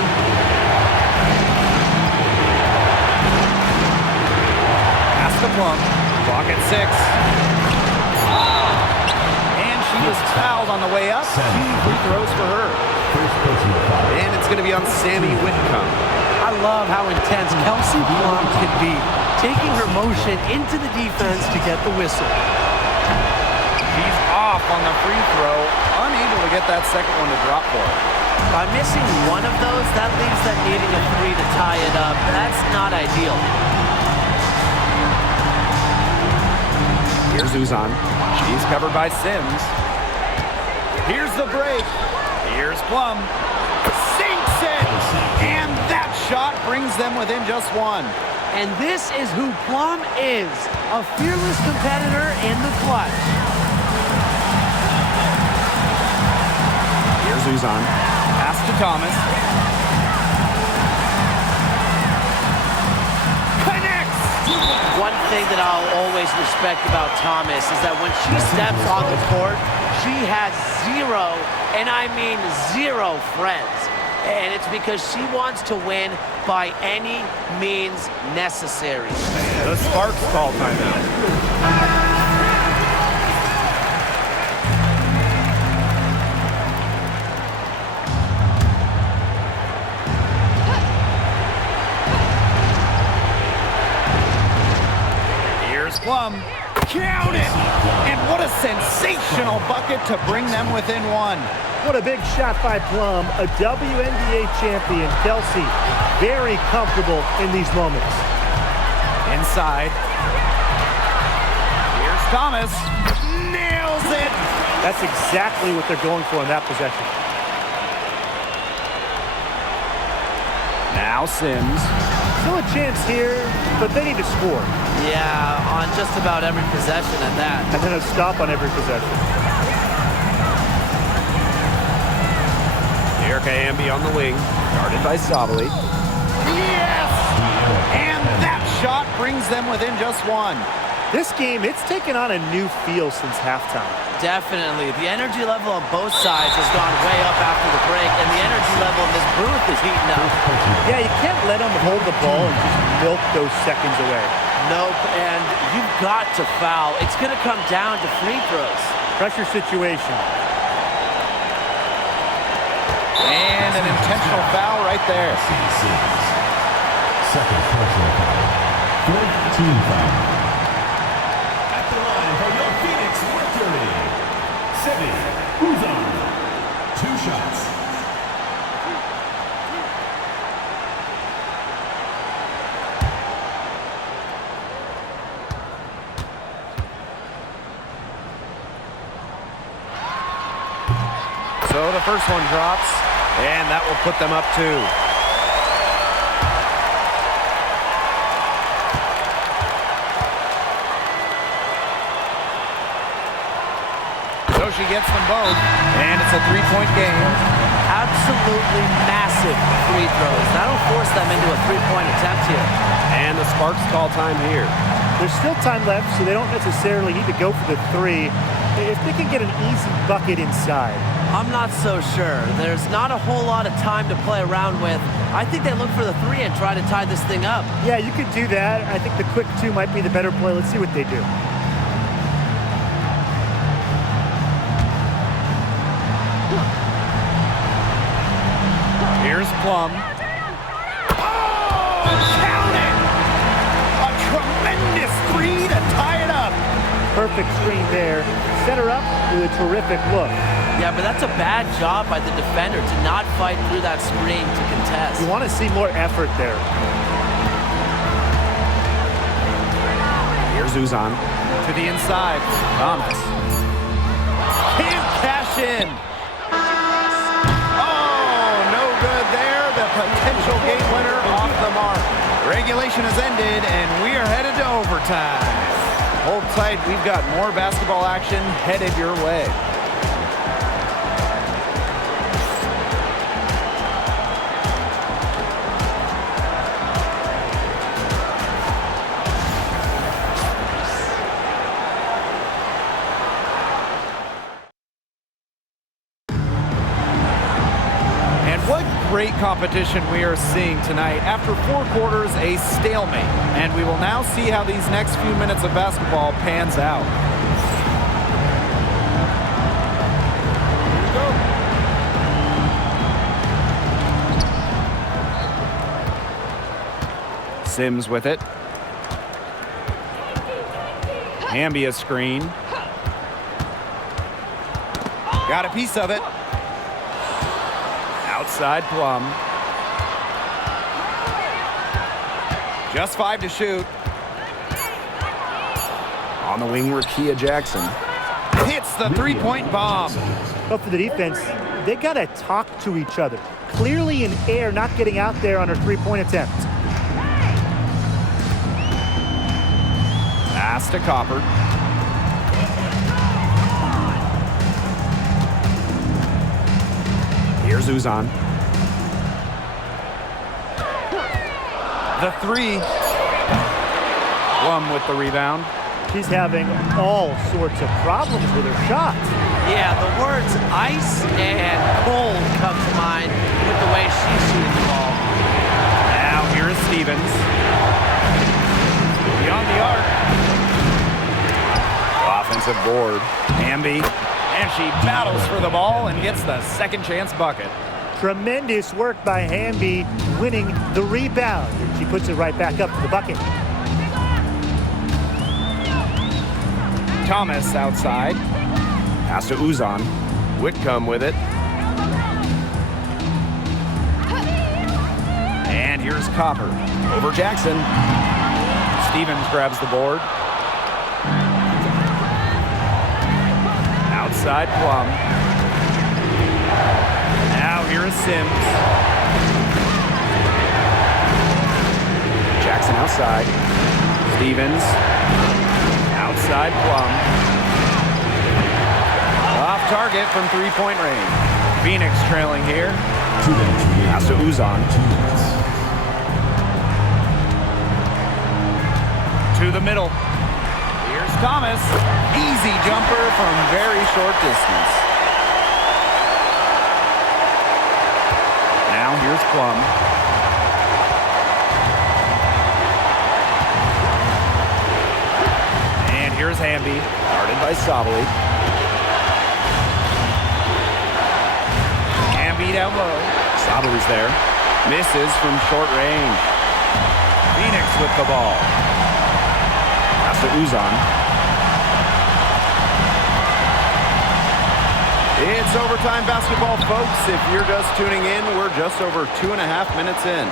Pass to Plum. Clock at 6. She was fouled on the way up. 2 free throws for her. And it's going to be on Sammy Whitcomb. I love how intense Kelsey Plum can be, taking her motion into the defense to get the whistle. She's off on the free throw, unable to get that second one to drop for her. By missing one of those, that leaves them needing a 3 to tie it up. That's not ideal. Here's Uzan. She's covered by Sims. Here's the break. Here's Plum. Sinks it! And that shot brings them within just 1. And this is who Plum is, a fearless competitor in the clutch. Here's Uzan. Pass to Thomas. Connects! One thing that I'll always respect about Thomas is that when she steps on the court, she has 0, and I mean 0 friends. And it's because she wants to win by any means necessary. The Sparks call timeout. Plum, count it! And what a sensational bucket to bring them within 1. What a big shot by Plum, a WNBA champion. Kelsey, very comfortable in these moments. Inside. Here's Thomas. Nails it! That's exactly what they're going for in that possession. Now Sims. Still a chance here, but they need to score. Yeah, on just about every possession at that. And then a stop on every possession. Erica Hamby on the wing, guarded by Sabali. Yes! And that shot brings them within just 1. This game, it's taken on a new feel since halftime. Definitely. The energy level on both sides has gone way up after the break, and the energy level in this booth is heating up. Yeah, you can't let them hold the ball and just milk those seconds away. Nope, and you've got to foul. It's going to come down to free throws. Pressure situation. And an intentional foul right there. Second personal foul. Third team foul. At the line for your Phoenix Mercury, Sevi Uzan. 2 shots. So the first one drops, and that will put them up 2. So she gets them both, and it's a 3-point game. Absolutely massive free throws. That'll force them into a 3-point attempt here. And the Sparks call time here. There's still time left, so they don't necessarily need to go for the 3 if they can get an easy bucket inside. I'm not so sure. There's not a whole lot of time to play around with. I think they look for the three and try to tie this thing up. Yeah, you could do that. I think the quick two might be the better play. Let's see what they do. Here's Plum. Oh, count it! A tremendous three to tie it up. Perfect screen there. Set her up with a terrific look. Yeah, but that's a bad job by the defender to not fight through that screen to contest. You want to see more effort there. Here's Uzan. To the inside. Thomas. Can't cash in. Oh, no good there. The potential game winner off the mark. Regulation has ended, and we are headed to overtime. Hold tight. We've got more basketball action headed your way. Great competition we are seeing tonight. After 4 quarters, a stalemate. And we will now see how these next few minutes of basketball pans out. Sims with it. Hamby a screen. Got a piece of it. Outside Plum. Just 5 to shoot. On the wing, Rakia Jackson. Hits the three-point bomb. But for the defense, they got to talk to each other. Clearly in air, not getting out there on her three-point attempt. Pass to Copper. Here's Uzan. The three. Plum with the rebound. She's having all sorts of problems with her shot. Yeah, the words ice and cold come to mind with the way she's shooting the ball. Now here is Stevens. Beyond the arc. Offensive board. Hamby. And she battles for the ball and gets the second chance bucket. Tremendous work by Hamby, winning the rebound. And she puts it right back up to the bucket. Thomas outside. Pass to Uzan. Whitcomb with it. And here's Copper. Over Jackson. Stevens grabs the board. Outside Plum. Now here is Sims. Jackson outside. Stevens. Outside Plum. Off target from three-point range. Phoenix trailing here. Pass to Uzan. To the middle. Here's Thomas. Easy jumper from very short distance. Now here's Plum. And here's Hamby. Guarded by Sabali. Hamby down low. Sabali's there. Misses from short range. Phoenix with the ball. Pass to Uzan. It's overtime basketball, folks. If you're just tuning in, we're just over 2.5 minutes in.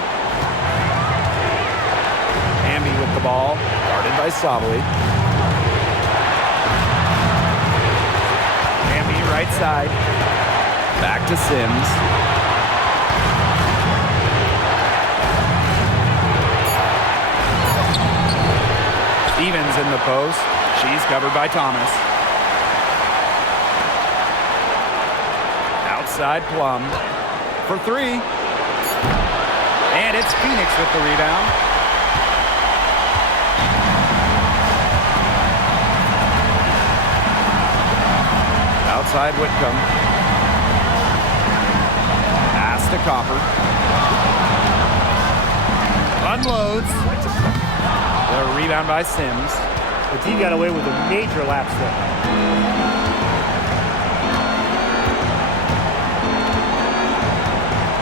Hamby with the ball. Guarded by Sabali. Hamby right side. Back to Sims. Stevens in the post. She's covered by Thomas. Outside Plum for three. And it's Phoenix with the rebound. Outside Whitcomb. Copper. Unloads. The rebound by Sims. The team got away with a major lapse there.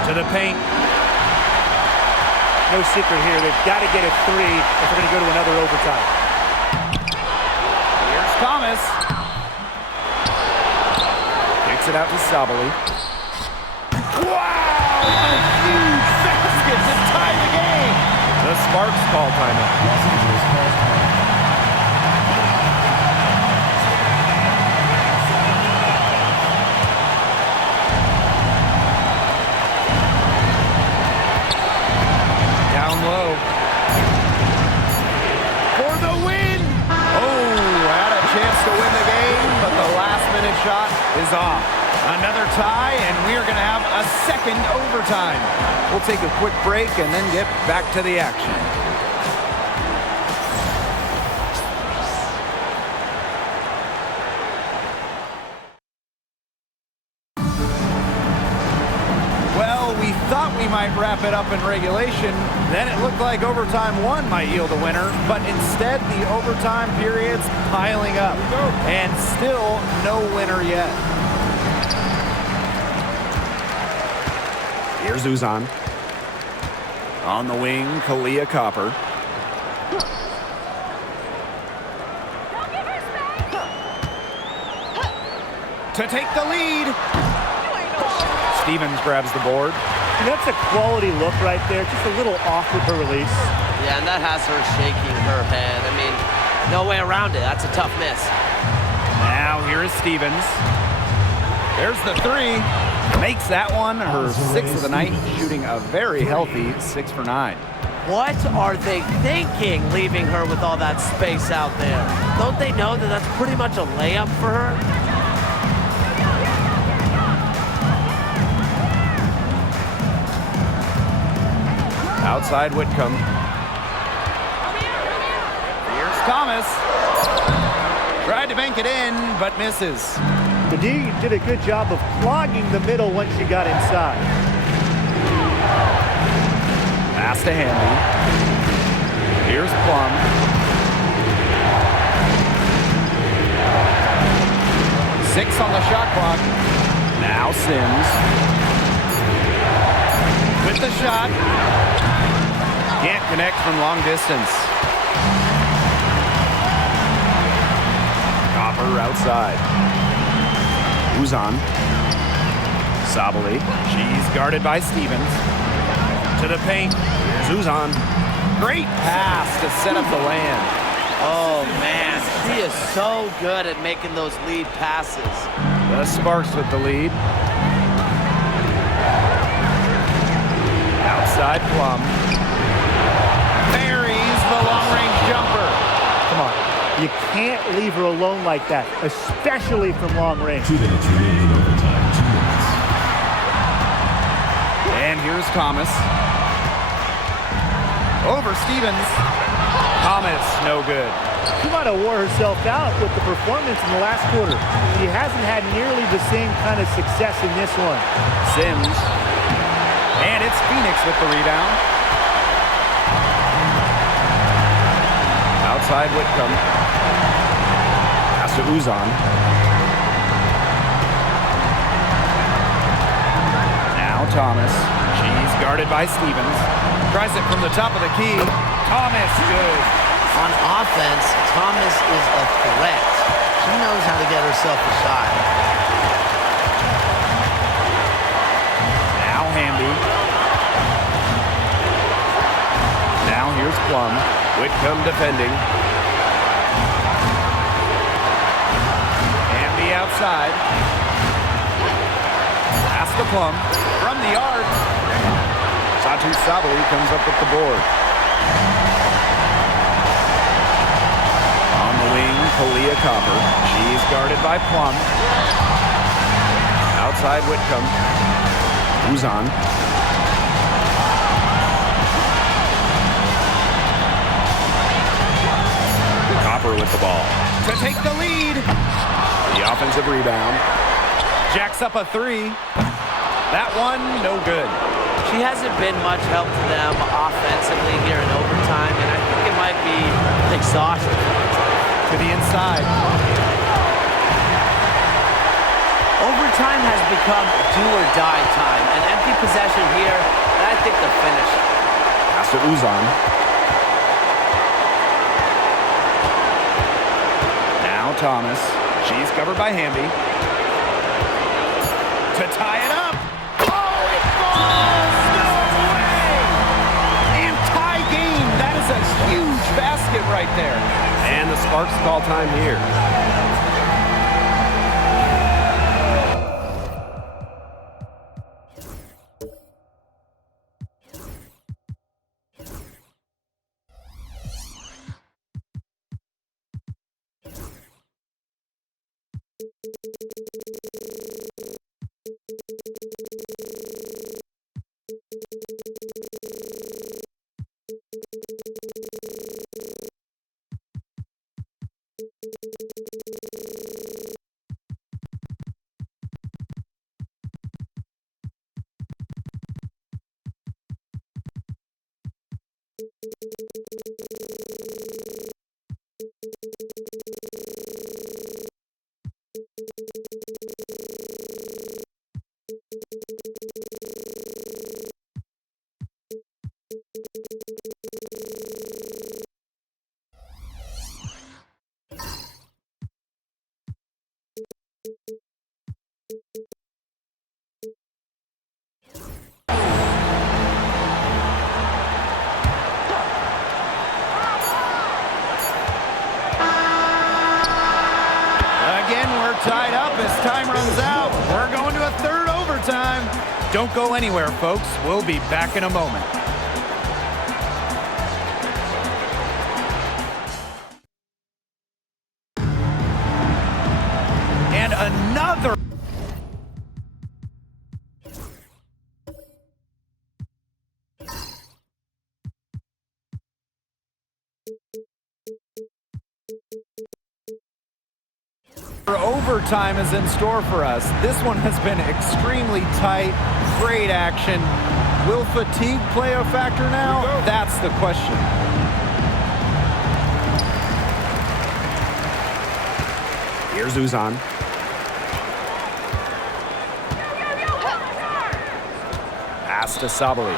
To the paint. No secret here. They've got to get a 3 if they're going to go to another overtime. Here's Thomas. Kicks it out to Sabali. Wow! A huge basket to tie the game. The Sparks call timeout. Down low. For the win! Oh, had a chance to win the game, but the last-minute shot is off. Another tie, and we're going to have a second overtime. We'll take a quick break and then get back to the action. Well, we thought we might wrap it up in regulation. Then it looked like overtime 1 might yield a winner, but instead the overtime period's piling up. And still no winner yet. Here's Uzan. On the wing, Kalia Copper. To take the lead. Stevens grabs the board. And that's a quality look right there. Just a little off with her release. Yeah, and that has her shaking her head. I mean, no way around it. That's a tough miss. Now here is Stevens. There's the 3. Makes that one her 6th of the night, shooting a very healthy 6 for 9. What are they thinking, leaving her with all that space out there? Don't they know that that's pretty much a layup for her? Outside Whitcomb. Here's Thomas. Tried to bank it in, but misses. The D did a good job of clogging the middle once she got inside. Pass to Hamby. Here's Plum. Six on the shot clock. Now Sims. With the shot. Can't connect from long distance. Copper outside. Uzan. Sabali. She's guarded by Stevens. To the paint. Here's Uzan. Great pass to set up the land. Oh, man. She is so good at making those lead passes. The Sparks with the lead. Outside Plum. Buries the long-range jumper. Come on. You can't leave her alone like that, especially from long range. 2 minutes remaining in overtime. 2 minutes. And here's Thomas. Over Stevens. Thomas, no good. She might have wore herself out with the performance in the last quarter. She hasn't had nearly the same kind of success in this one. Sims. And it's Phoenix with the rebound. Outside Whitcomb. Pass to Uzan. Now Thomas. She's guarded by Stevens. Tries it from the top of the key. Thomas, good. On offense, Thomas is a threat. She knows how to get herself a shot. Now Hamby. Now here's Plum. Whitcomb defending. Hamby outside. Pass to Plum. From the arc. Satu Sabali comes up with the board. On the wing, Kalia Copper. She's guarded by Plum. Outside Whitcomb. Uzan. Copper with the ball. To take the lead. The offensive rebound. Jacks up a 3. That one, no good. She hasn't been much help to them offensively here in overtime, and I think it might be exhausting. To the inside. Overtime has become do-or-die time. An empty possession here, and I think they'll finish. Pass to Uzan. Now Thomas. She's covered by Hamby. To tie it up. Oh, it falls! No way! And tie game. That is a huge basket right there. And the Sparks call time here. Tied up as time runs out. We're going to a third overtime. Don't go anywhere, folks. We'll be back in a moment. And another. Overtime is in store for us. This one has been extremely tight, great action. Will fatigue play a factor now? That's the question. Here's Uzan. Pass to Sabali.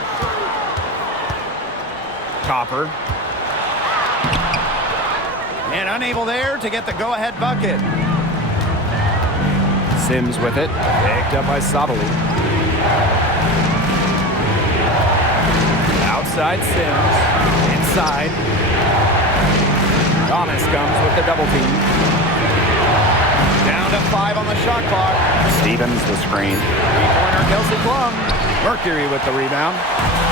Copper. And unable there to get the go-ahead bucket. Sims with it. Picked up by Sabali. Outside Sims. Inside. Thomas comes with the double team. Down to 5 on the shot clock. Stevens the screen. Three-pointer Kelsey Plum. Mercury with the rebound.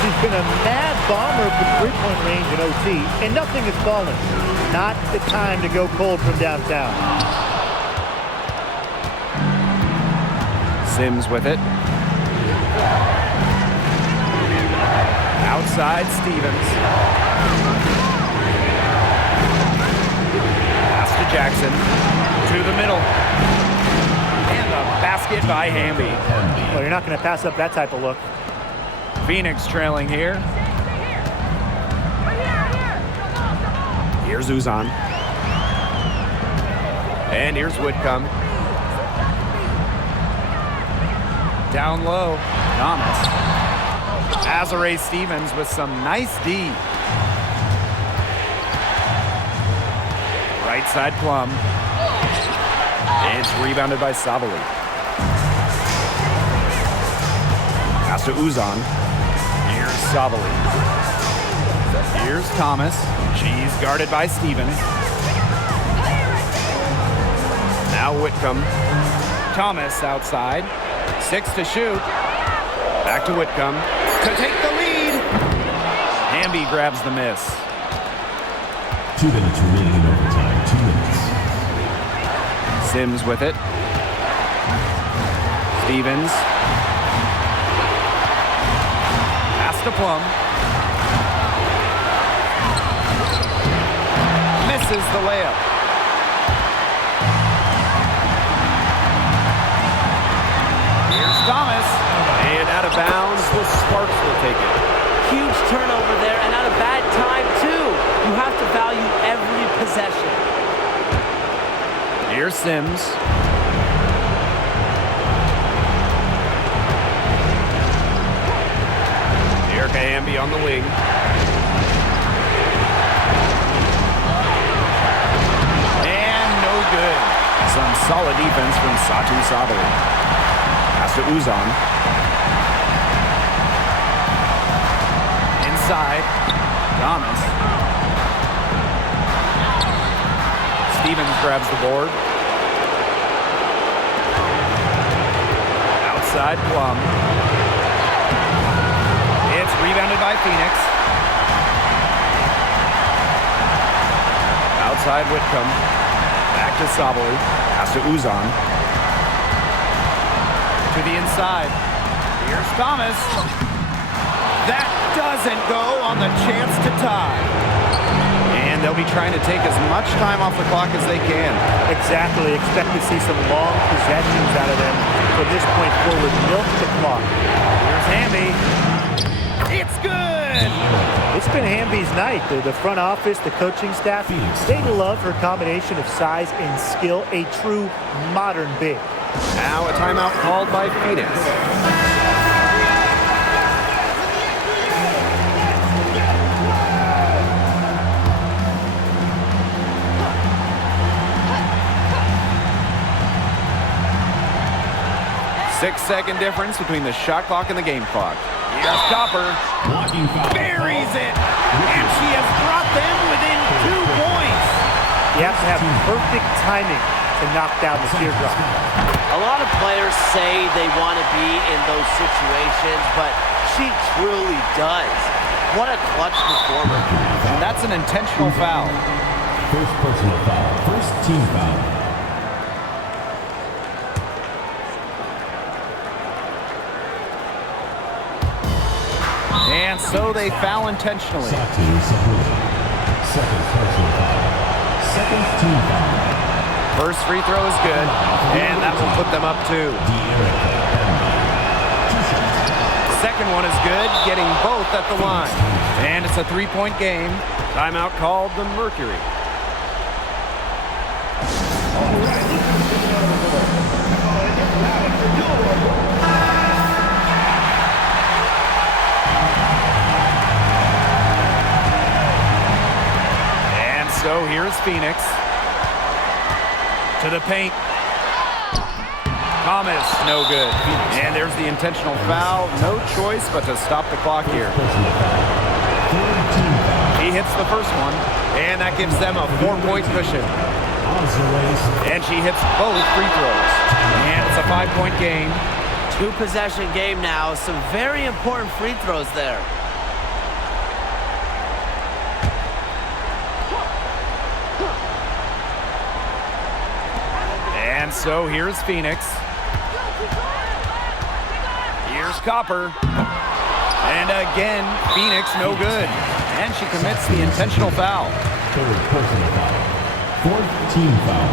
She's been a mad bomber from three-point range in OT, and nothing is falling. Not the time to go cold from downtown. Sims with it. Outside Stevens. Pass to Jackson. To the middle. And the basket by Hamby. Well, you're not going to pass up that type of look. Phoenix trailing here. Here's Uzan. And here's Whitcomb. Down low, Thomas. Azare Stevens with some nice D. Right side Plum. It's rebounded by Sabali. Pass to Uzan. Here's Sabali. Here's Thomas. She's guarded by Stevens. Now Whitcomb. Thomas outside. 6 to shoot. Back to Whitcomb to take the lead. Hamby grabs the miss. 2 minutes remaining in overtime. 2 minutes. Sims with it. Stevens. Pass to Plum. Misses the layup. Here's Thomas. And out of bounds, the Sparks will a bad time, too. You have to value every possession. Here's Sims. Hamby on the wing. And no good. Some solid defense from Satu Sabali. Pass to Uzan. Inside. Thomas. Stevens grabs the board. Outside Plum. It's rebounded by Phoenix. Outside Whitcomb. Back to Sabali. Pass to Uzan. To the inside. Here's Thomas. That doesn't go on the chance to tie. And they'll be trying to take as much time off the clock as they can. Exactly. Expect to see some long possessions out of them from this point forward. Milk the clock. Here's Hamby. It's good! It's been Hamby's night. The front office, the coaching staff, they love her combination of size and skill, a true modern big. Now a timeout called by Phoenix. Six-second difference between the shot clock and the game clock. Here's Copper. Buries it. And she has brought them within 2 points. You have to have perfect timing to knock down the teardrop. A lot of players say they want to be in those situations, but she truly does. What a clutch performer. And that's an intentional foul. First personal foul. First team foul. And so they foul intentionally. Second personal foul. Second team foul. First free throw is good, and that will put them up 2. Second one is good, getting both at the line. And it's a 3-point game. Timeout called the Mercury. So here's Phoenix. To the paint. Thomas, no good. And there's the intentional foul. No choice but to stop the clock here. He hits the first one, and that gives them a 4-point cushion. And she hits both free throws. And it's a 5-point game. 2-possession game now. Some very important free throws there. And so here's Phoenix. Here's Copper. And again, Phoenix no good. And she commits the intentional foul. Third personal foul. Fourth team foul.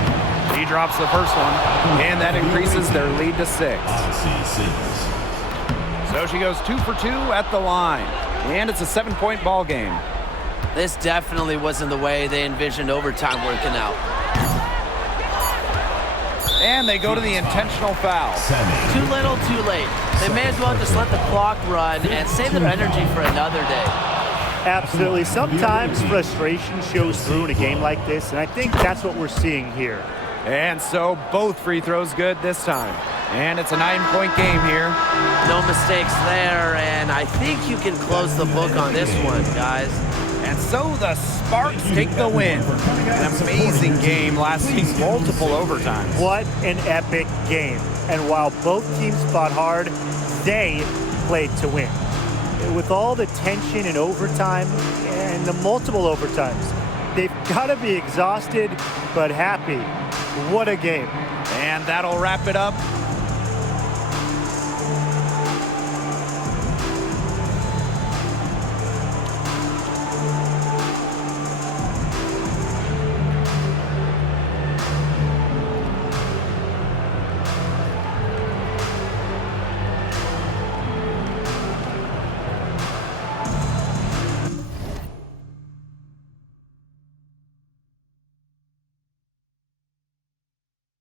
He drops the first one, and that increases their lead to 6. So she goes 2 for 2 at the line. And it's a 7-point ball game. This definitely wasn't the way they envisioned overtime working out. And they go to the intentional foul. Too little, too late. They may as well just let the clock run and save their energy for another day. Absolutely. Sometimes frustration shows through in a game like this, and I think that's what we're seeing here. And so both free throws good this time. And it's a 9-point game here. No mistakes there, and I think you can close the book on this one, guys. And so the Sparks take the win. An amazing game lasting multiple overtimes. What an epic game. And while both teams fought hard, they played to win. With all the tension in overtime and the multiple overtimes, they've got to be exhausted but happy. What a game. And that'll wrap it up.